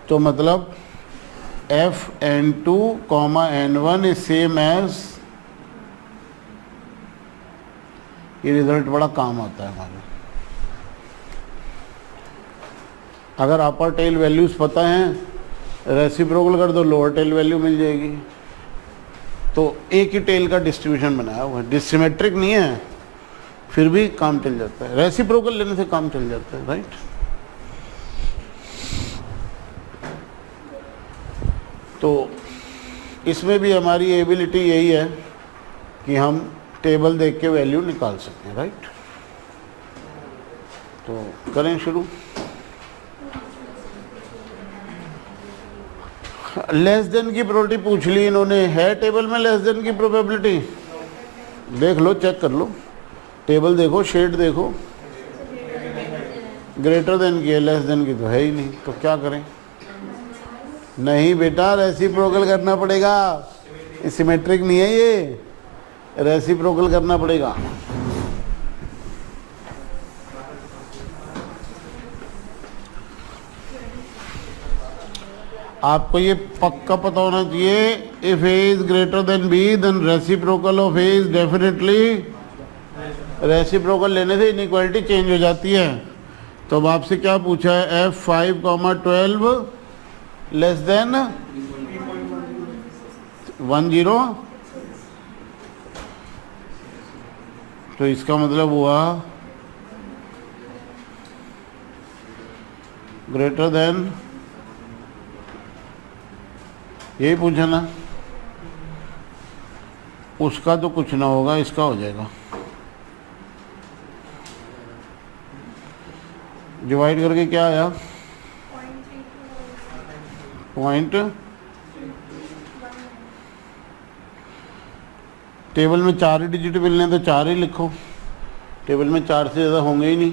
तो मतलब f n2 comma n1 is same as, ये रिजल्ट बड़ा काम आता है हमारे. अगर अपर टेल वैल्यूज पता है, रेसिप्रोकल कर दो, लोअर टेल वैल्यू मिल जाएगी. तो एक ही टेल का डिस्ट्रीब्यूशन बनाया हुआ है, डिसिमेट्रिक नहीं है, फिर भी काम चल जाता है. रेसिप्रोकल लेने से काम चल जाता है, राइट. तो इसमें भी हमारी एबिलिटी यही है कि हम टेबल देख के वैल्यू निकाल सकते हैं, राइट. तो करें शुरू. लेस देन की प्रोबेबिलिटी पूछ ली इन्होंने. है टेबल में लेस देन की प्रोबेबिलिटी? देख लो, चेक कर लो, टेबल देखो, शेड देखो. ग्रेटर देन की है, लेस देन की तो है ही नहीं. तो क्या करें? नहीं बेटा, रेसिप्रोकल करना पड़ेगा. सिमेट्रिक नहीं है ये, रेसिप्रोकल करना पड़ेगा. आपको ये पक्का पता होना चाहिए, if a is greater than b then reciprocal of a is definitely. Reciprocal लेने से इनइक्वालिटी चेंज हो जाती है. तो अब आपसे क्या पूछा है? f5,12 less than 10. तो इसका मतलब हुआ ग्रेटर देन, यही पूछा ना. उसका तो कुछ ना होगा, इसका हो जाएगा. डिवाइड करके क्या आया? पॉइंट. टेबल में 4 ही डिजिट मिलने हैं तो 4 ही लिखो. टेबल में 4 से ज़्यादा होंगे ही नहीं,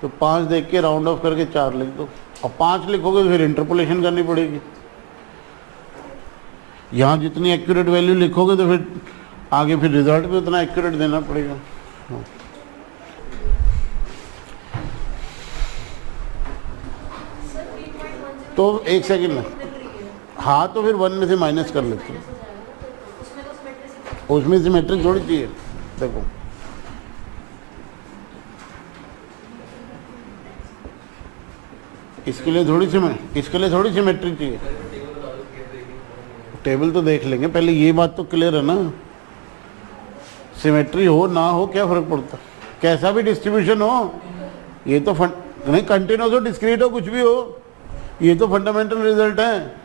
तो 5 देख के राउंड ऑफ करके 4 लिख दो. और 5 लिखोगे तो फिर इंटरपोलेशन करनी पड़ेगी. यहाँ जितनी एक्यूरेट वैल्यू लिखोगे तो फिर आगे फिर रिजल्ट भी उतना एक्यूरेट देना पड़ेगा. तो एक सेकंड में, हाँ, तो फिर 1 में से माइनस कर लेते हैं. उसमें सिमेट्रिक थोड़ी चाहिए. देखो इसके लिए थोड़ी सिमेट्री चाहिए। टेबल तो देख लेंगे, पहले ये बात तो क्लियर है ना, सिमेट्री हो ना हो क्या फर्क पड़ता, कैसा भी डिस्ट्रीब्यूशन हो, ये तो नहीं कंटिन्यूस हो डिस्क्रीट हो कुछ भी हो, ये तो फंडामेंटल रिजल्ट है।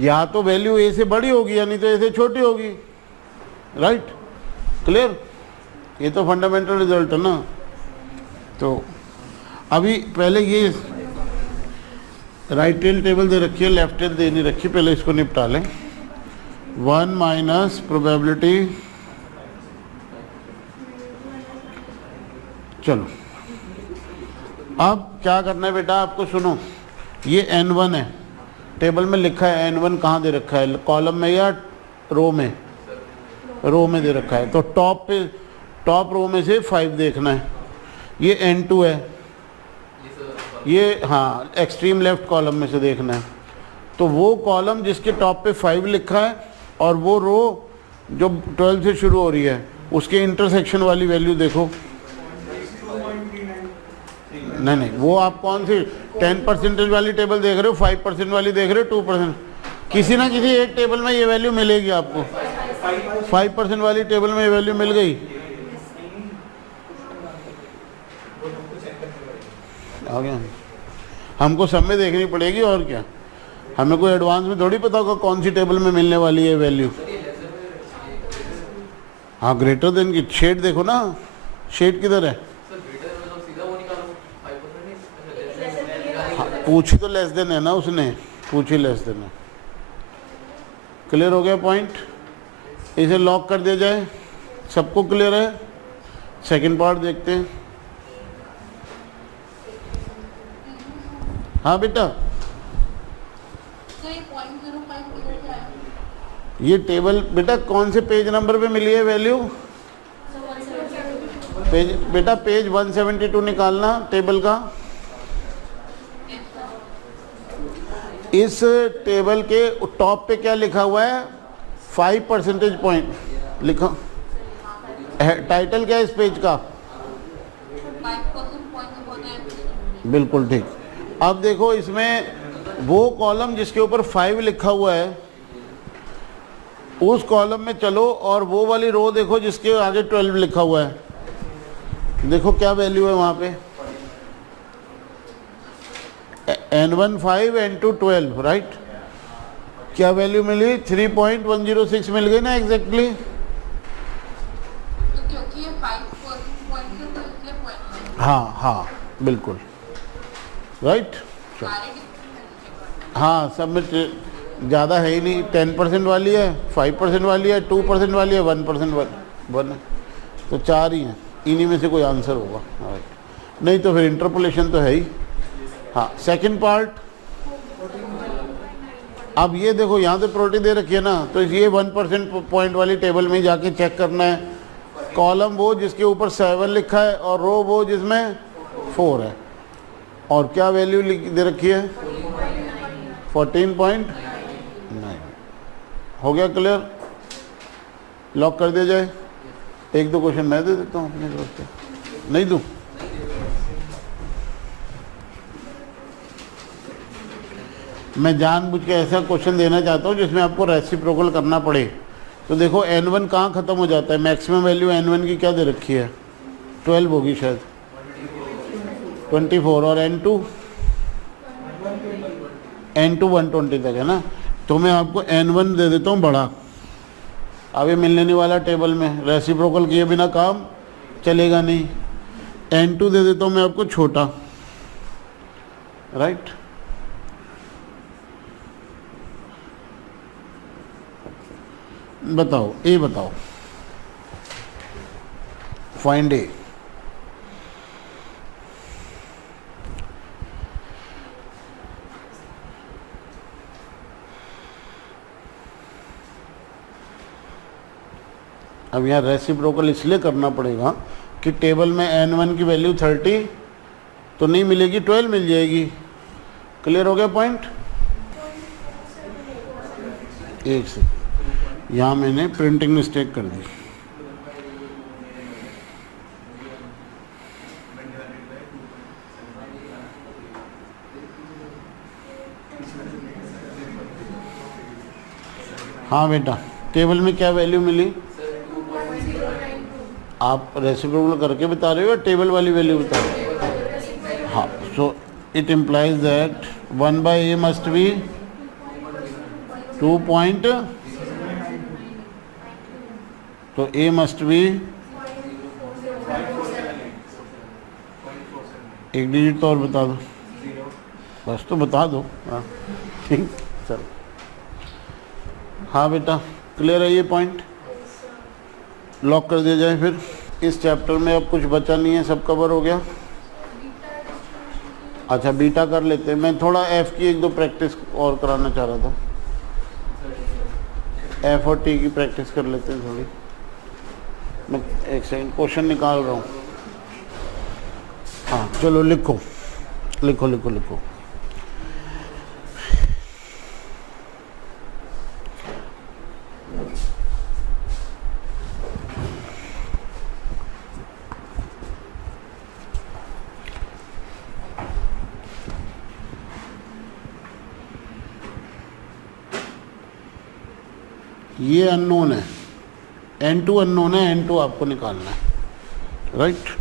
या तो वैल्यू ए से बड़ी होगी या नहीं तो ए से छोटी होगी, राइट, क्लियर, ये तो फंडामेंटल रिजल्ट है ना। तो अभी पहले ये राइट टेल टेबल दे रखी है, लेफ्ट टेल दे नहीं रखी, पहले इसको निपटा लें। 1 माइनस प्रोबेबिलिटी, चलो अब क्या करना है बेटा आपको, सुनो, ये n1 है, टेबल में लिखा है n1 कहाँ दे रखा है, कॉलम में या रो में, रो में दे रखा है, तो टॉप रो में से 5 देखना है। ये n2 है, ये हाँ एक्सट्रीम लेफ्ट कॉलम में से देखना है, तो वो कॉलम जिसके टॉप पे 5 लिखा है और वो रो जो 12 से शुरू हो रही है उसके इंटरसेक्शन वाली वैल्यू देखो। नहीं, वो आप कौन सी 10% वाली टेबल देख रहे हो, 5% वाली देख रहे हो, 2%, किसी ना किसी एक टेबल में ये वैल्यू मिलेगी आपको। 5% वाली टेबल में ये वैल्यू मिल गई, आ गया, हमको सब में देखनी पड़ेगी और क्या, हमें कोई एडवांस में थोड़ी पता होगा कौन सी टेबल में मिलने वाली है वैल्यू। हाँ ग्रेटर देन की शेड देखो ना, शेड किधर है, पूछी तो लेस देन है ना उसने, पूछी लेस देन है। क्लियर हो गया पॉइंट, इसे लॉक कर दिया जाए, सबको क्लियर है। सेकंड पार्ट देखते हैं। हाँ बेटा, ये टेबल बेटा कौन से पेज नंबर पे मिली है वैल्यू, पेज बेटा पेज 172 निकालना टेबल का। इस टेबल के टॉप पे क्या लिखा हुआ है, 5 परसेंटेज पॉइंट लिखा, टाइटल क्या है इस पेज का, बिल्कुल ठीक। अब देखो इसमें वो कॉलम जिसके ऊपर 5 लिखा हुआ है उस कॉलम में चलो और वो वाली रो देखो जिसके आगे 12 लिखा हुआ है, देखो क्या वैल्यू है वहां पे, n1 5 n2 12, राइट, क्या वैल्यू मिली, 3.106 मिल गई ना एग्जैक्टली। तो क्योंकि ये 5% पॉइंट है तो इसलिए पॉइंट, हाँ बिल्कुल राइट। हाँ सब में ज़्यादा है ही नहीं, 10% वाली है, 5% वाली है, 2% वाली है, 1% वाली है, तो 4 ही हैं, इन्हीं में से कोई आंसर होगा, राइट, नहीं तो फिर इंटरपोलेशन तो है ही। हाँ सेकंड पार्ट, अब ये देखो यहाँ से प्रोटी दे रखी है ना, तो ये 1% पॉइंट वाली टेबल में जाके चेक करना है, कॉलम वो जिसके ऊपर 7 लिखा है और रो वो जिसमें 4 है, और क्या वैल्यू दे रखी है, 14.9। हो गया क्लियर, लॉक कर दिया जाए। एक दो क्वेश्चन मैं दे देता हूँ अपने तरफ से, नहीं दूँ, मैं जानबूझ के ऐसा क्वेश्चन देना चाहता हूँ जिसमें आपको रेसिप्रोकल करना पड़े। तो देखो n1 कहाँ ख़त्म हो जाता है, मैक्सिमम वैल्यू n1 की क्या दे रखी है, 12 होगी शायद, 24, और n2 120 तक है ना, तो मैं आपको n1 दे देता हूँ बड़ा, अभी मिलने नहीं वाला टेबल में, रेसिप्रोकल किए बिना काम चलेगा नहीं। n2 दे देता हूँ मैं आपको छोटा, राइट, बताओ ए, बताओ फाइंड ए। अब यहाँ रेसिप्रोकल इसलिए करना पड़ेगा कि टेबल में n1 की वैल्यू 30 तो नहीं मिलेगी, 12 मिल जाएगी। क्लियर हो गया पॉइंट। एक से यहाँ मैंने प्रिंटिंग मिस्टेक कर दी, हाँ बेटा, टेबल में क्या वैल्यू मिली? आप रेसिप्रोकल करके बता रहे हो या टेबल वाली वैल्यू बता रहे हो? हाँ, so it implies that 1/a must be 2 point, तो a मस्ट बी, एक डिजिट तो और बता दो, बस तो बता दो। हाँ ठीक, चलो। हाँ बेटा, क्लियर है ये पॉइंट? लॉक कर दिया जाए फिर। इस चैप्टर में अब कुछ बचा नहीं है, सब कवर हो गया। अच्छा, बीटा कर लेते हैं। मैं थोड़ा एफ की एक दो प्रैक्टिस और कराना चाह रहा था। एफ और टी की प्रैक्टिस कर लेते हैं थोड़ी। मैं एक सेकंड क्वेश्चन निकाल रहा हूँ। हाँ चलो, लिखो लिखो लिखो लिखो। ये अननोन है, n2 अननोन है, n2 आपको निकालना है, राइट?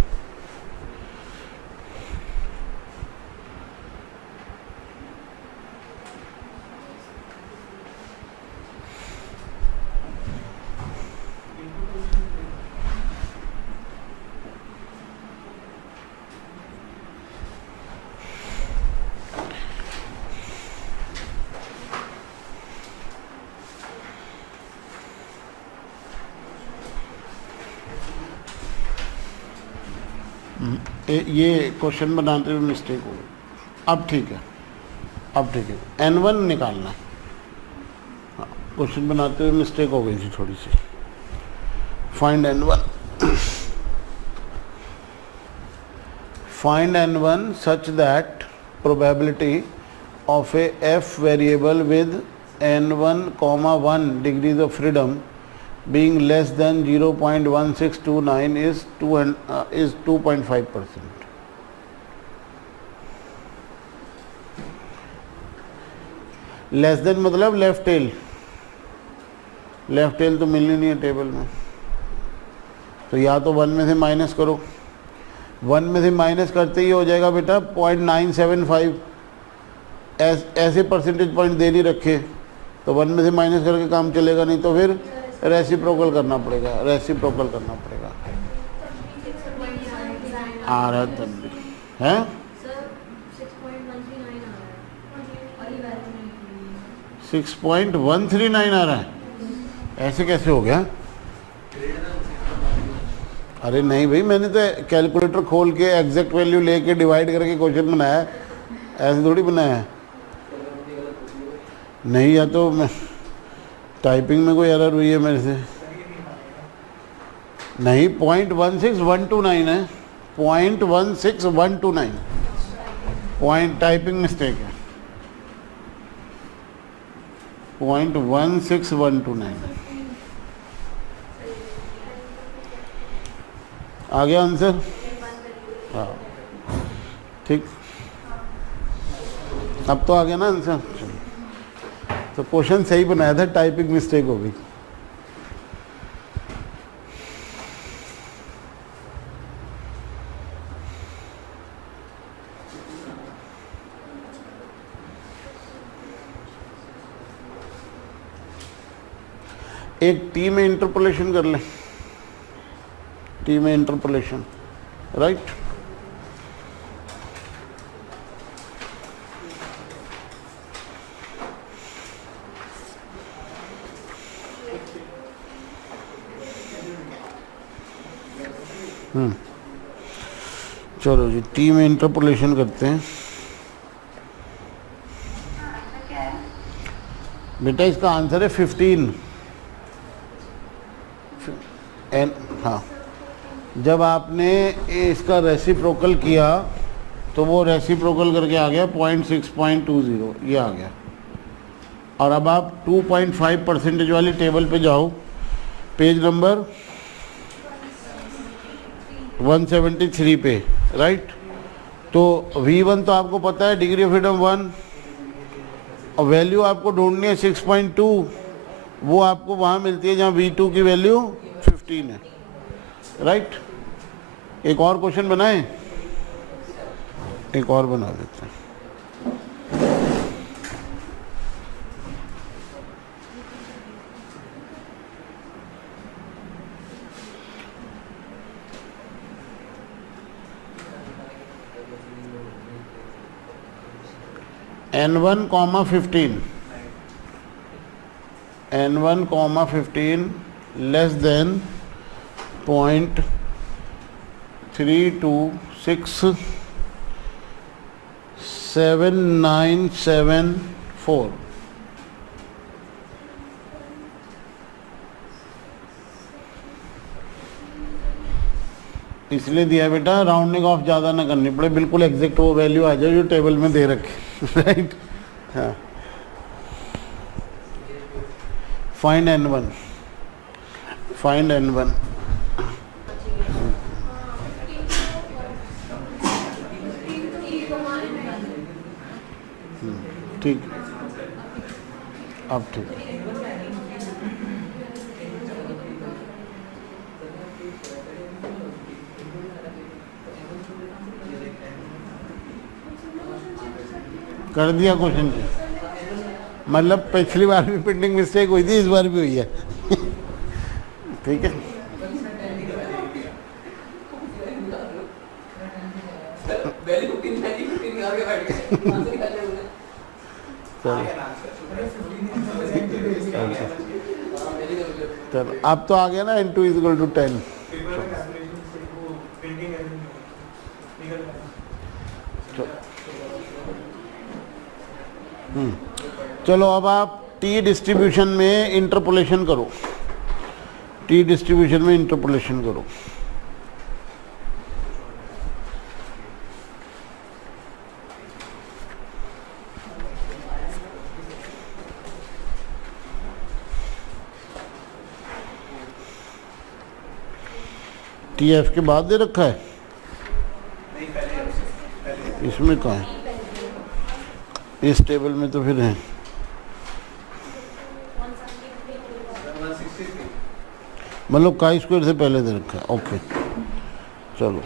ये क्वेश्चन बनाते हुए मिस्टेक हो गई। अब ठीक है, अब ठीक है। n1 निकालना है। हाँ, क्वेश्चन बनाते हुए मिस्टेक हो गई थी थोड़ी सी। Find n1, find n1 such that probability of a f variable with n1, 1 degrees of freedom being less than 0.1629 is 2.5%. Less than मतलब लेफ्ट टेल, लेफ्ट टेल तो मिलनी नहीं है टेबल में, तो या तो 1 में से माइनस करो। 1 में से माइनस करते ही हो जाएगा बेटा 0.975। ऐसे परसेंटेज पॉइंट दे नहीं रखे तो 1 में से माइनस करके काम चलेगा नहीं, तो फिर रेसिप्रोकल करना पड़ेगा, रेसिप्रोकल करना पड़ेगा। आ रहा है तब भी है 6.139 आ रहा है। ऐसे कैसे हो गया? अरे नहीं भाई, मैंने तो कैलकुलेटर खोल के एग्जैक्ट वैल्यू लेके डिवाइड करके क्वेश्चन बनाया, ऐसे थोड़ी बनाया है। नहीं, या तो मैं टाइपिंग में कोई एरर हुई है मेरे से। नहीं, 0.16129 है, 0.16129 पॉइंट, टाइपिंग मिस्टेक है, 0.16129। आ गया आंसर? हाँ ठीक, अब तो आ गया ना आंसर। तो क्वेश्चन सही बनाया था, टाइपिंग मिस्टेक हो गई। एक टी में इंटरपोलेशन कर लें, टी में इंटरपोलेशन, राइट? चलो जी, टी में इंटरपोलेशन करते हैं। बेटा इसका आंसर है 15। हाँ, जब आपने इसका रेसिप्रोकल किया तो वो रेसिप्रोकल करके आ गया 0.6.20, ये आ गया। और अब आप 2.5% वाली टेबल पे जाओ, पेज नंबर 173 पे, राइट? तो V1 तो आपको पता है, डिग्री ऑफ फ्रीडम 1, और वैल्यू आपको ढूंढनी है 6.2, वो आपको वहाँ मिलती है जहाँ V2 की वैल्यू 15 है, राइट। एक और क्वेश्चन बनाएं, एक और बना देते हैं। N1 comma 15, N1 comma 15 less than 0.32679774। इसलिए दिया बेटा राउंडिंग ऑफ ज़्यादा ना करनी पड़े, बिल्कुल एग्जैक्ट वो वैल्यू आ जाए जो टेबल में दे रखे, राइट। हाँ, फाइंड N1, फाइंड N1। ठीक, अब ठीक। कर दिया क्वेश्चन, मतलब पिछली बार भी प्रिंटिंग मिस्टेक हुई थी, इस बार भी हुई है। ठीक है, चलो अब तो आ गया ना N2 = 10। चलो अब आप टी डिस्ट्रीब्यूशन में इंटरपोलेशन करो, टी डिस्ट्रीब्यूशन में इंटरपोलेशन करो। टी एफ के बाद दे रखा है, इसमें कहाँ है, इस टेबल में तो फिर है, मतलब काई स्क्वायर से पहले दे रखा है। ओके चलो,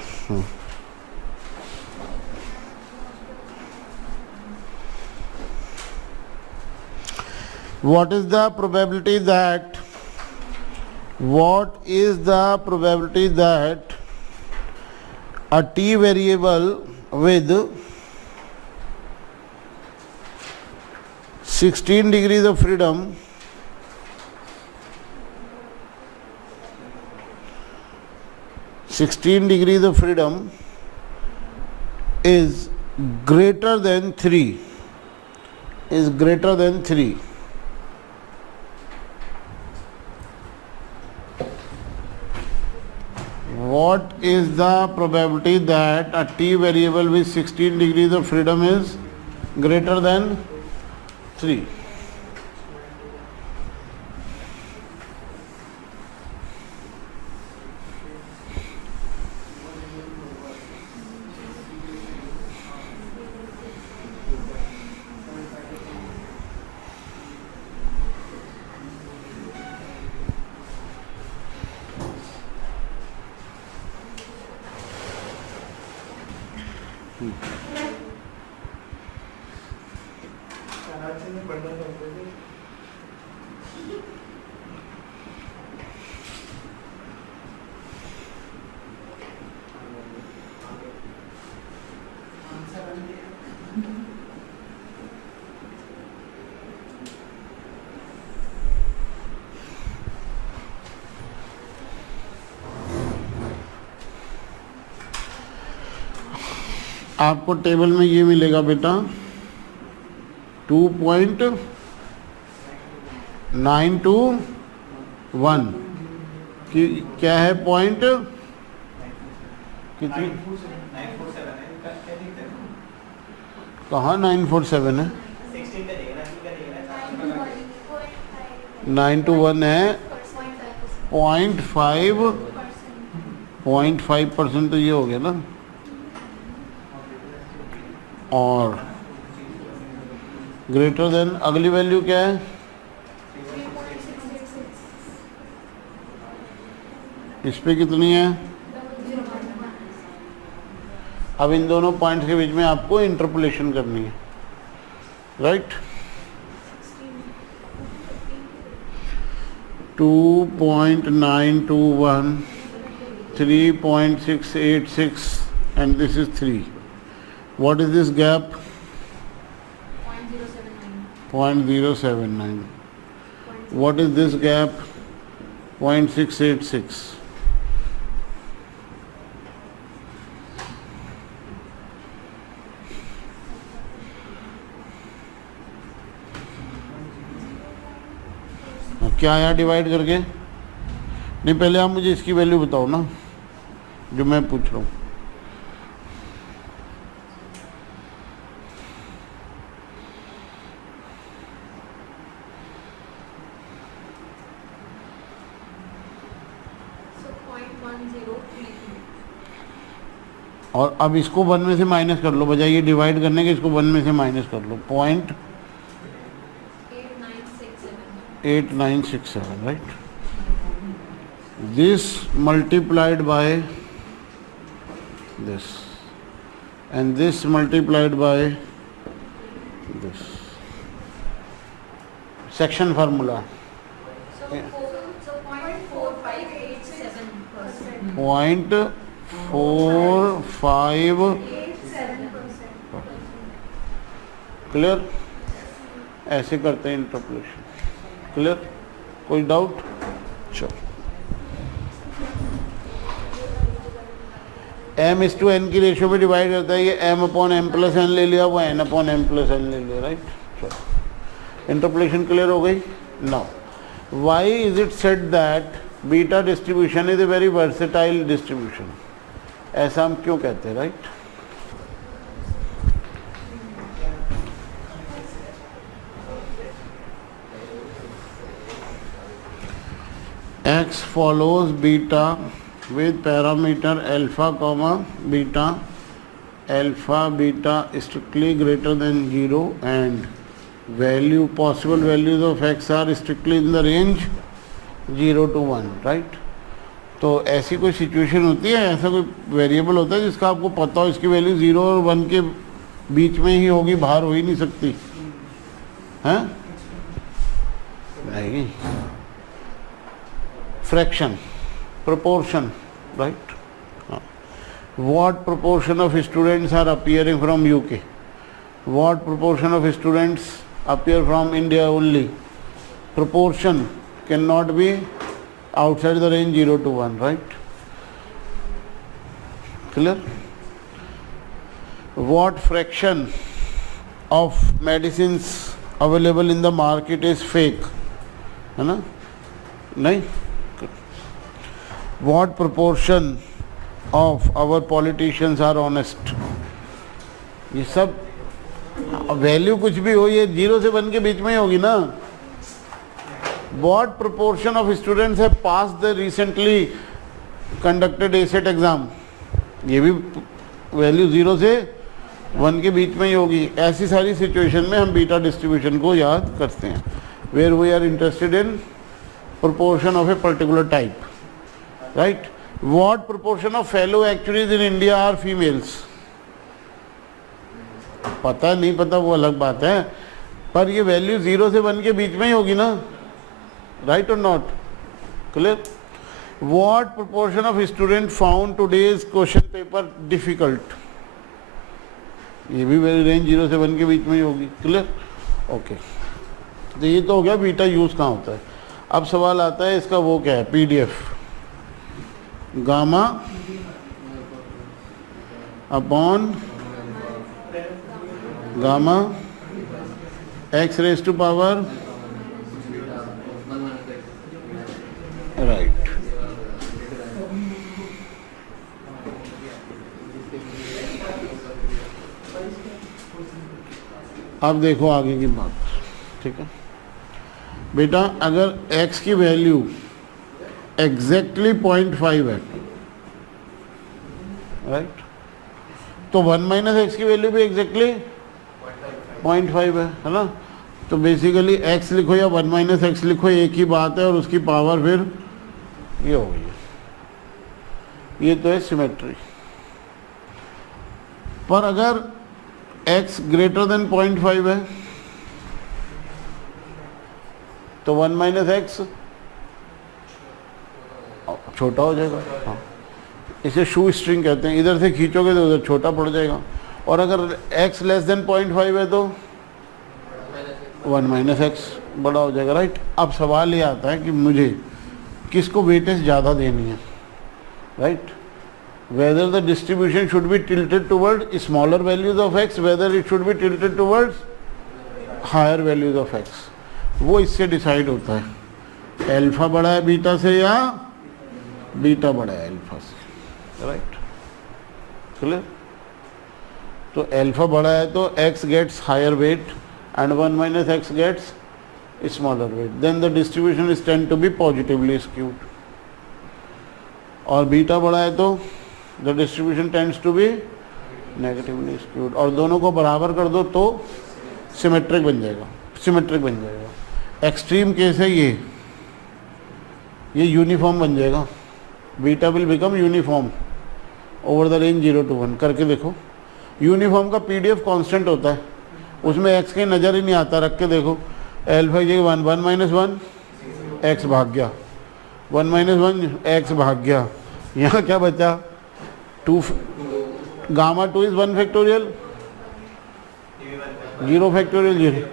what is the probability that a t variable with 16 degrees of freedom is greater than 3, what is the probability that a t variable with 16 degrees of freedom is greater than 3? आपको टेबल में ये मिलेगा बेटा 2.921 कि क्या है पॉइंट कितनी, कहाँ 947 है, 921 है, 0.5% तो ये हो गया ना, और ग्रेटर देन अगली वैल्यू क्या है इस पे कितनी है? अब इन दोनों पॉइंट्स के बीच में आपको इंटरपोलेशन करनी है, right? 2.921, 3.686 and this is 3. What is this gap? 0.079. What is this gap? 0.686. क्या आया डिवाइड करके? नहीं, पहले आप मुझे इसकी वैल्यू बताओ ना, जो मैं पूछ रहा हूँ। और अब इसको 1 में से माइनस कर लो, बजाय ये डिवाइड करने के इसको 1 में से माइनस कर लो। 0.8967, right? This multiplied by this and this multiplied by this. Section formula. So 0.4587%. 0.4587%. Clear? ऐसे करते हैं इंटरपोलेशन। क्लियर? कोई डाउट? चलो, m/n की रेशियो में डिवाइड करता है, ये m/m+n ले लिया, वो n/m+n ले लिया, राइट? चलो, इंटरपोलेशन क्लियर हो गई। Now, why is it said that beta distribution is a very versatile distribution? ऐसा हम क्यों कहते हैं, right? X follows beta with parameter alpha comma beta, alpha beta strictly greater than 0 and value, possible values of x are strictly in the range 0 to 1, right? तो ऐसी कोई सिचुएशन होती है, ऐसा कोई वेरिएबल होता है जिसका आपको पता हो इसकी वैल्यू 0 और 1 के बीच में ही होगी, बाहर हो ही नहीं सकती, हैं? नहीं। Fraction, proportion, right? What proportion of students are appearing from UK? What proportion of students appear from India only? Proportion cannot be outside the range 0 to 1, right? Clear? What fraction of medicines available in the market is fake? है ना? नहीं? What proportion of our politicians are honest? ये सब वैल्यू कुछ भी हो, ये 0 से 1 के बीच में ही होगी ना। What proportion of students have passed the recently conducted ACET exam? ये भी वैल्यू 0 से 1 के बीच में ही होगी। ऐसी सारी सिचुएशन में हम बीटा डिस्ट्रीब्यूशन को याद करते हैं, where we are interested in proportion of a particular type. Right? What proportion of fellow actuaries in India are females? पता नहीं पता वो अलग बात है, पर ये वैल्यू 0 से 1 के बीच में ही होगी ना, राइट और not? Clear? What proportion of students found today's question paper difficult? ये भी रेंज 0 से 1 के बीच में ही होगी। क्लियर? ओके, तो ये तो हो गया बीटा यूज कहाँ होता है। अब सवाल आता है इसका वो क्या है, PDF gamma upon gamma x raise to power, right. अब देखो आगे की बात, ठीक है बेटा, अगर x की वैल्यू एग्जैक्टली 0.5 है, राइट, तो 1 माइनस एक्स की वैल्यू भी एग्जैक्टली 0.5 है ना? तो बेसिकली x लिखो या 1 माइनस एक्स लिखो, एक ही बात है, और उसकी पावर फिर ये हो गई है, ये तो है सिमेट्री। पर अगर x ग्रेटर देन 0.5 है तो 1 माइनस एक्स छोटा हो जाएगा। हाँ, इसे शू स्ट्रिंग कहते हैं, इधर से खींचोगे तो उधर छोटा पड़ जाएगा। और अगर x लेस देन 0.5 है तो 1 माइनस एक्स बड़ा हो जाएगा, राइट। अब सवाल ये आता है कि मुझे किसको वेटेज ज़्यादा देनी है, right. whether the distribution should be tilted toward smaller values of x, whether it should be tilted towards higher values of x, वो इससे डिसाइड होता है अल्फा बड़ा है बीटा से या बीटा बड़ा है अल्फा से, राइट। क्लियर। तो अल्फा बड़ा है तो x gets higher weight and 1 minus x gets smaller weight, then the distribution is tend to be positively skewed. और बीटा बड़ा है तो the distribution tends to be negatively skewed। और दोनों को बराबर कर दो तो सिमेट्रिक बन जाएगा, सिमेट्रिक बन जाएगा। एक्सट्रीम केस है ये यूनिफॉर्म बन जाएगा। Beta will become uniform over the range 0 to 1। करके देखो, यूनिफॉर्म का पीडीएफ कांस्टेंट होता है, उसमें एक्स की नज़र ही नहीं आता। रख के देखो, एल्फा की 1 1 माइनस 1 एक्स भाग गया, 1 माइनस 1 एक्स भाग गया। यहाँ क्या बचा 2, गामा 2 इज 1 फैक्टोरियल 0 फैक्टोरियल 0।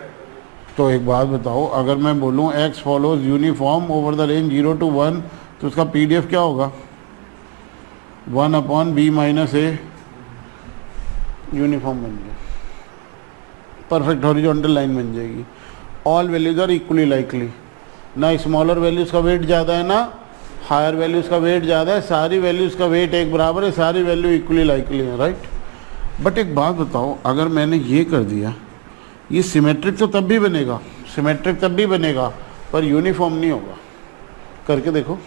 तो एक बात बताओ, अगर मैं बोलूँ x follows uniform over the range 0 to 1 तो उसका पीडीएफ क्या होगा 1 upon b minus a, uniform बन गया, परफेक्ट हॉरिजॉन्टल लाइन बन जाएगी। All values are equally likely, ना स्मॉलर वैल्यूज का वेट ज़्यादा है ना हायर वैल्यूज़ का वेट ज़्यादा है, सारी वैल्यूज़ का वेट एक बराबर है, सारी वैल्यू इक्वली लाइकली है, राइट। बट एक बात बताओ, अगर मैंने ये कर दिया, ये सिमेट्रिक तो तब भी बनेगा, सिमेट्रिक तब भी बनेगा पर यूनिफॉर्म नहीं होगा। करके देखो,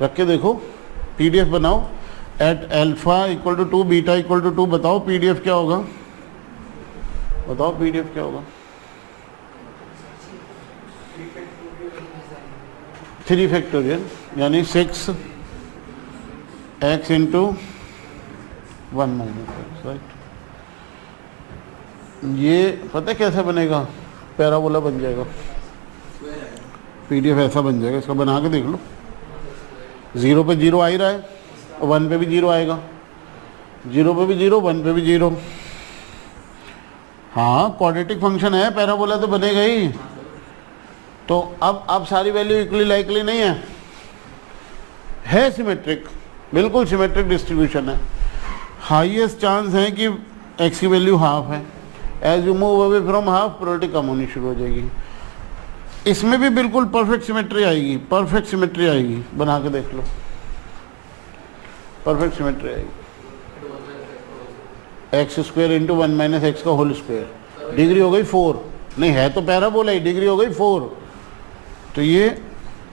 रख के देखो, पीडीएफ बनाओ। At alpha equal to 2 beta equal to 2, बताओ पीडीएफ क्या होगा, बताओ पीडीएफ क्या होगा। 3 फैक्टोरियल यानी 6 x into 1 minus x, right. ये पता है कैसे बनेगा, पैराबोला बन जाएगा, पीडीएफ ऐसा बन जाएगा। इसका बना के देख लो, 0 पे 0 आ ही रहा है, 1 पे भी 0 आएगा, 0 पे भी 0, 1 पे भी 0। हाँ, क्वाड्रेटिक फंक्शन है, पैराबोला तो बनेगा ही। तो अब सारी वैल्यू इक्वली लाइकली नहीं है सिमेट्रिक, बिल्कुल सिमेट्रिक डिस्ट्रीब्यूशन है। हाईएस्ट चांस है कि x की वैल्यू हाफ है, as you move away from half probability कम होनी शुरू हो जाएगी। इसमें भी बिल्कुल परफेक्ट सिमेट्री आएगी, परफेक्ट सिमेट्री आएगी, बना के देख लो, परफेक्ट सिमेट्री आएगी। X square into 1 minus x का होल स्क्वायर, डिग्री हो गई 4, नहीं है तो पैराबोला ही, डिग्री हो गई 4। तो ये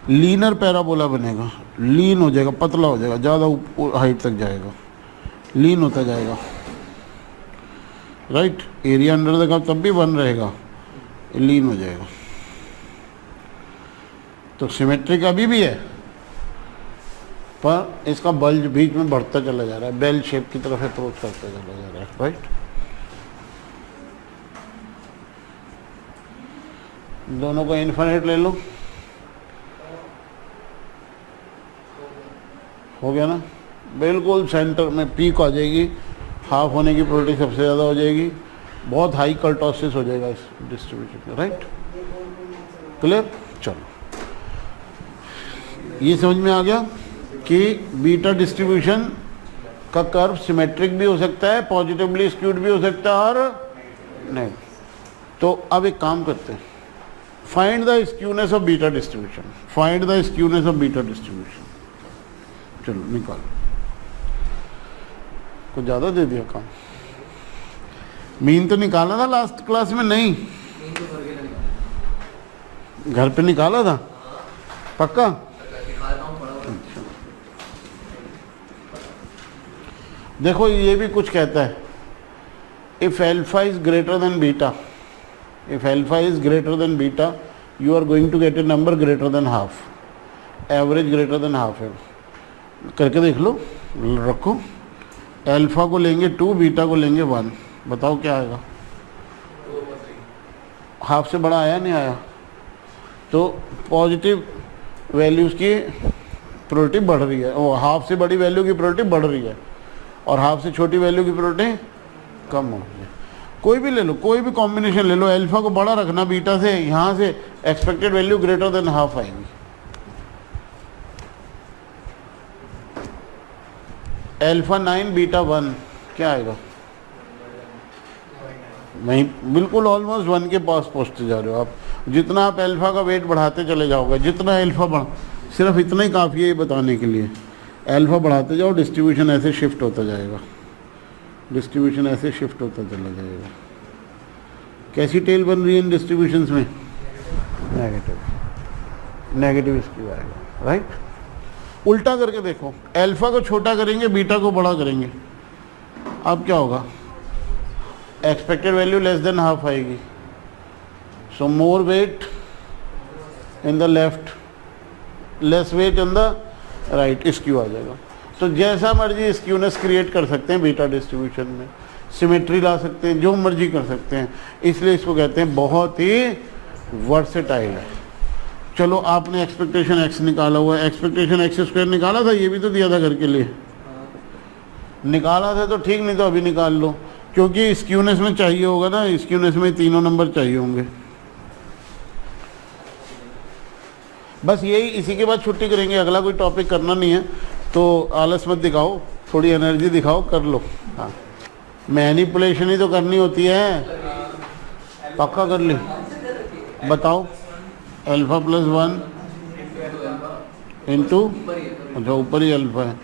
लीनर पैराबोला बनेगा, लीन हो जाएगा, पतला हो जाएगा, ज़्यादा हाइट तक जाएगा, लीन होता जाएगा, right. Area under the curve तब भी 1 रहेगा, लीन हो जाएगा। तो सिमेट्रिक अभी भी है पर इसका बल्ज बीच में बढ़ता चला जा रहा है, बेल शेप की तरफ अप्रोच करता चला जा रहा है, राइट। दोनों को इन्फिनिट ले लो, हो गया ना, बिल्कुल सेंटर में पीक आ जाएगी, हाफ होने की प्रोबेबिलिटी सबसे ज़्यादा हो जाएगी, बहुत हाई कर्टोसिस हो जाएगा इस डिस्ट्रीब्यूशन में, राइट। क्लियर। चलो, ये समझ में आ गया कि बीटा डिस्ट्रीब्यूशन का कर्व सिमेट्रिक भी हो सकता है, पॉजिटिवली स्क्यूड भी हो सकता है और नहीं। तो अब एक काम करते हैं, find the skewness of beta distribution, find the skewness of beta distribution. चलो निकालो, कुछ ज़्यादा दे दिया काम। मीन तो निकाला था लास्ट क्लास में, नहीं घर पे निकाला था पक्का। देखो ये भी कुछ कहता है, if alpha is greater than beta, if alpha is greater than beta you are going to get a number greater than half, average greater than half है। करके देख लो, रखो। अल्फा को लेंगे 2, बीटा को लेंगे 1, बताओ क्या आएगा? हाफ से बड़ा आया नहीं आया? तो पॉजिटिव वैल्यूज़ की प्रोबेबिलिटी बढ़ रही है, वो हाफ से बड़ी वैल्यू की प्रोबेबिलिटी बढ़ रही है और हाफ से छोटी वैल्यू की प्रोबेबिलिटी कम हो रही है। कोई भी ले लो, कोई भी कॉम्बिनेशन ले लो, अल्फा को बड़ा रखना बीटा से, यहाँ से expected value greater than half आएगी। अल्फा 9 बीटा 1 क्या आएगा? नहीं, बिल्कुल ऑलमोस्ट 1 के पास पहुँचते जा रहे हो आप। जितना आप अल्फा का वेट बढ़ाते चले जाओगे, जितना अल्फा बढ़, सिर्फ इतना ही काफ़ी है ये बताने के लिए, अल्फा बढ़ाते जाओ, डिस्ट्रीब्यूशन ऐसे शिफ्ट होता जाएगा, डिस्ट्रीब्यूशन ऐसे शिफ्ट होता चला जाएगा। कैसी टेल बन रही है इन डिस्ट्रीब्यूशंस में? नेगेटिव, नेगेटिव स्क्यू आएगा, राइट। उल्टा करके देखो, अल्फा को छोटा करेंगे, बीटा को बड़ा करेंगे, अब क्या होगा? Expected value less than half आएगी। So more weight in the left, less weight in the right, skew आ जाएगा। तो जैसा मर्जी स्क्यूनेस क्रिएट कर सकते हैं बीटा डिस्ट्रीब्यूशन में, सिमेट्री ला सकते हैं, जो मर्जी कर सकते हैं, इसलिए इसको कहते हैं बहुत ही वर्सेटाइल है। चलो आपने एक्सपेक्टेशन एक्स निकाला हुआ है, एक्सपेक्टेशन एक्स स्क्वायर निकाला था, ये भी तो दिया था घर के लिए, निकाला था तो ठीक, नहीं तो अभी निकाल लो, क्योंकि स्क्यूनेस में चाहिए होगा ना, स्क्यूनेस में तीनों नंबर चाहिए होंगे। बस यही, इसी के बाद छुट्टी करेंगे, अगला कोई टॉपिक करना नहीं है, तो आलस मत दिखाओ, थोड़ी एनर्जी दिखाओ, कर लो। हाँ, मैनिपुलेशन ही तो करनी होती है, पक्का कर ली। बताओ, अल्फा प्लस 1 इंटू, अच्छा ऊपर ही अल्फा है,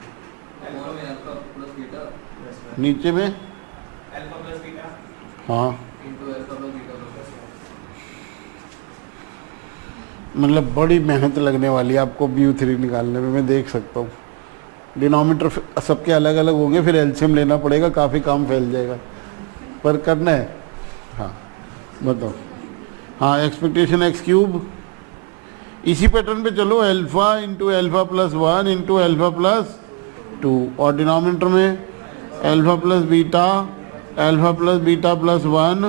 नीचे में हाँ, मतलब बड़ी मेहनत लगने वाली है आपको mu3 निकालने में, मैं देख सकता हूँ। डिनोमीटर सबके अलग अलग होंगे, फिर एलसीएम लेना पड़ेगा, काफ़ी काम फैल जाएगा, पर करना है। हाँ बताओ। हाँ, एक्सपेक्टेशन एक्स क्यूब, इसी पैटर्न पे चलो, alpha into alpha plus 1 into alpha plus 2, और डिनोमीटर में alpha plus beta, alpha plus beta plus 1,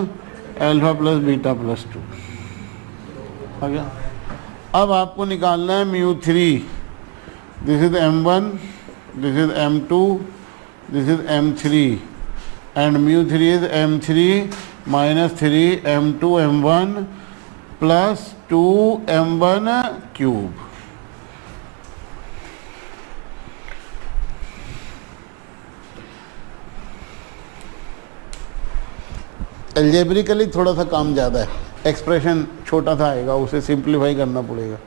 alpha plus beta plus 2 आ गया। अब आपको निकालना है mu3, this is m1, this is m2, this is m3, and mu3 is m3 minus 3 m2 m1 plus 2 m1 cube. Algebraically थोड़ा सा काम ज़्यादा है, एक्सप्रेशन छोटा सा आएगा, उसे सिंप्लीफाई करना पड़ेगा।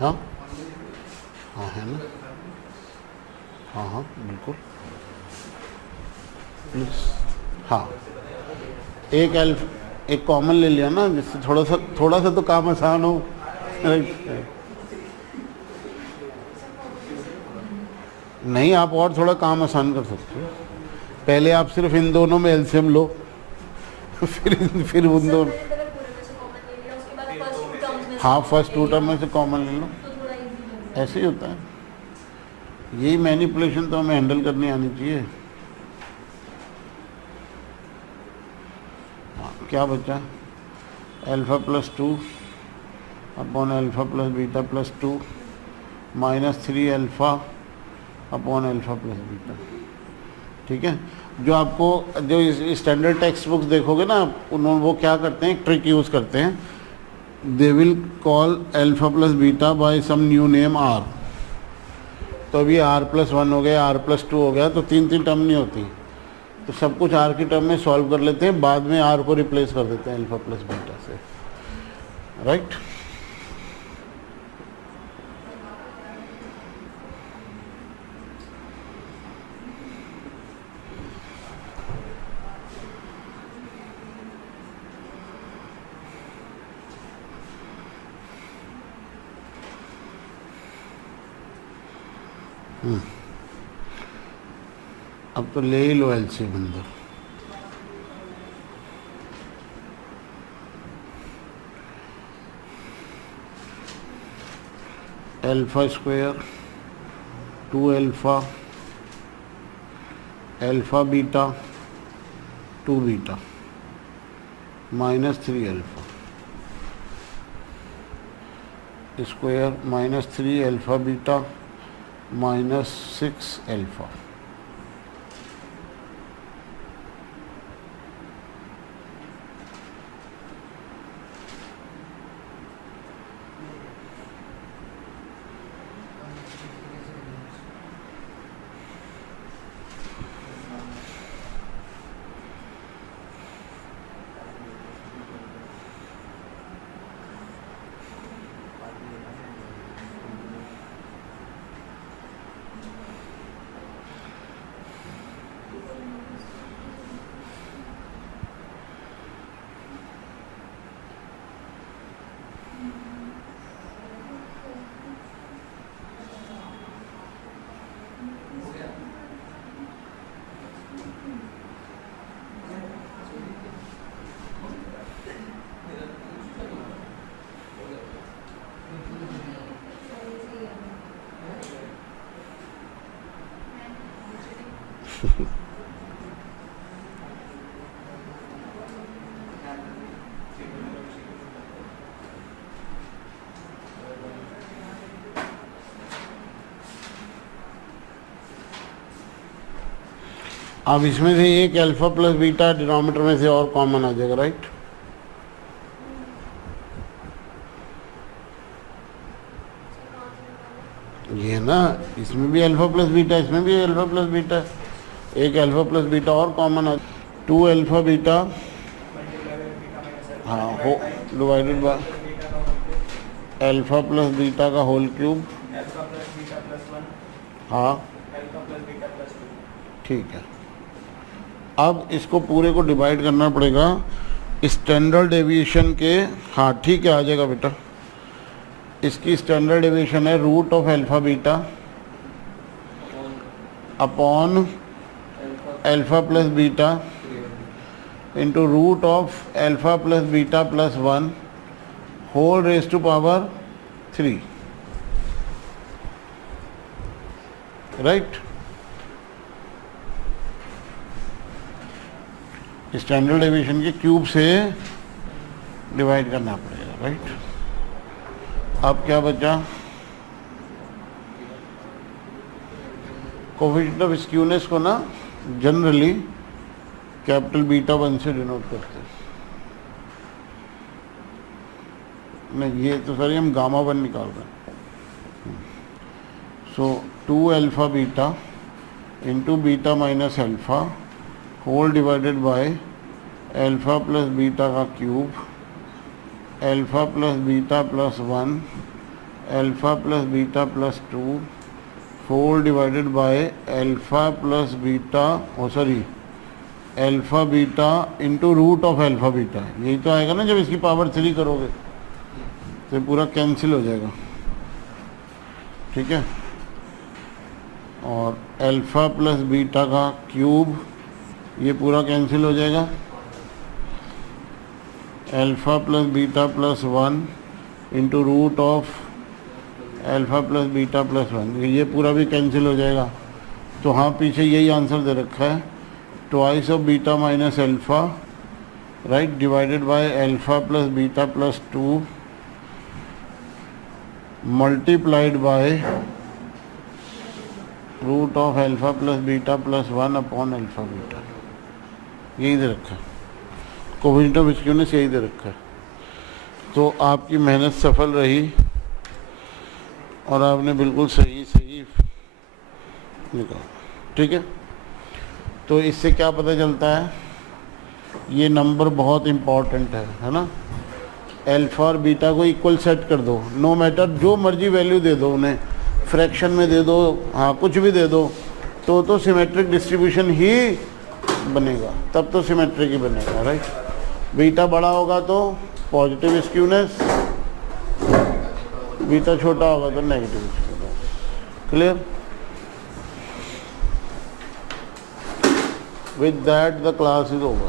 हाँ हाँ है ना, हाँ हाँ बिल्कुल। हाँ, एक कॉमन ले लिया ना, जिससे थोड़ा सा तो काम आसान हो। नहीं, आप और थोड़ा काम आसान कर सकते हो। पहले आप सिर्फ इन दोनों में एलसीएम लो, फिर उन दोनों, हाँ फर्स्ट 2 टर्म में से कॉमन ले लो, ऐसे ही होता है। यही मैनिपुलेशन तो हमें हैंडल करनी आनी चाहिए। हाँ, क्या बचा? Alpha plus 2 upon alpha plus beta plus 2 minus 3 alpha upon alpha plus beta, ठीक है। जो आपको जो स्टैंडर्ड टेक्स्ट बुक्स देखोगे ना, उन्होंने वो क्या करते हैं, एक ट्रिक यूज़ करते हैं. They will call alpha plus beta by some new name R. तो अभी r+1 हो गया, r+2 हो गया, तो 3 टर्म नहीं होती, तो सब कुछ r की टर्म में सॉल्व कर लेते हैं, बाद में r को रिप्लेस कर देते हैं अल्फा प्लस बीटा से. राइट. अब तो ले ही लो एलसीएम अंदर. Alpha square 2 alpha alpha beta 2 beta -3 alpha square -3 alpha beta -6 alpha. अब इसमें से एक अल्फा प्लस बीटा डिनोमिनेटर में से और कॉमन आ जाएगा. राइट. ये ना, इसमें भी अल्फा प्लस बीटा, इसमें भी अल्फा प्लस बीटा, एक अल्फा प्लस बीटा और कॉमन आ. 2 अल्फा बीटा, हाँ, हो divided by alpha plus beta का होल क्यूब. हाँ, ठीक है. अब इसको पूरे को डिवाइड करना पड़ेगा स्टैंडर्ड डेविएशन के. हाँ ठीक है, आ जाएगा बेटा. इसकी स्टैंडर्ड डेविएशन है root of alpha beta upon alpha plus beta into root of alpha plus beta plus 1 whole raise to power 3. Right. Standard deviation के क्यूब से डिवाइड करना पड़ेगा. राइट. अब क्या बचा, कोएफिशिएंट ऑफ स्क्यूनेस को ना जनरली कैपिटल बीटा 1 से डिनोट करते हैं. नहीं, ये तो सर हम गामा 1 निकाल रहे हैं. So 2 alpha beta into beta minus alpha whole divided by alpha plus beta का cube alpha plus beta plus 1 alpha plus beta plus 2 whole divided by alpha plus beta, alpha beta into root of alpha beta. यही तो आएगा ना, जब इसकी पावर 3 करोगे तो पूरा कैंसिल हो जाएगा. ठीक है. और अल्फा प्लस बीटा का क्यूब, ये पूरा कैंसिल हो जाएगा. Alpha plus beta plus 1 into root of alpha plus beta plus 1, ये पूरा भी कैंसिल हो जाएगा. तो हाँ, पीछे यही आंसर दे रखा है, twice of beta minus alpha, right, divided by alpha plus beta plus 2 multiplied by root of alpha plus beta plus 1 upon alpha beta. यही दे रखा है, कोफिशिएंट ऑफ स्क्यूनेस यही दे रखा है। तो आपकी मेहनत सफल रही और आपने बिल्कुल सही निकाला, ठीक है। तो इससे क्या पता चलता है, ये नंबर बहुत इम्पॉर्टेंट है ना। अल्फा और बीटा को इक्वल सेट कर दो, नो मैटर जो मर्जी वैल्यू दे दो उन्हें, फ्रैक्शन में दे दो, हाँ कुछ भी दे दो, तो सिमेट्रिक डिस्ट्रीब्यूशन ही बनेगा, तब तो सिमेट्रिक ही बनेगा, राइट। बीटा बड़ा होगा तो पॉजिटिव स्क्यूनेस, बीटा छोटा होगा तो negative skewness. Clear? With that the class is over.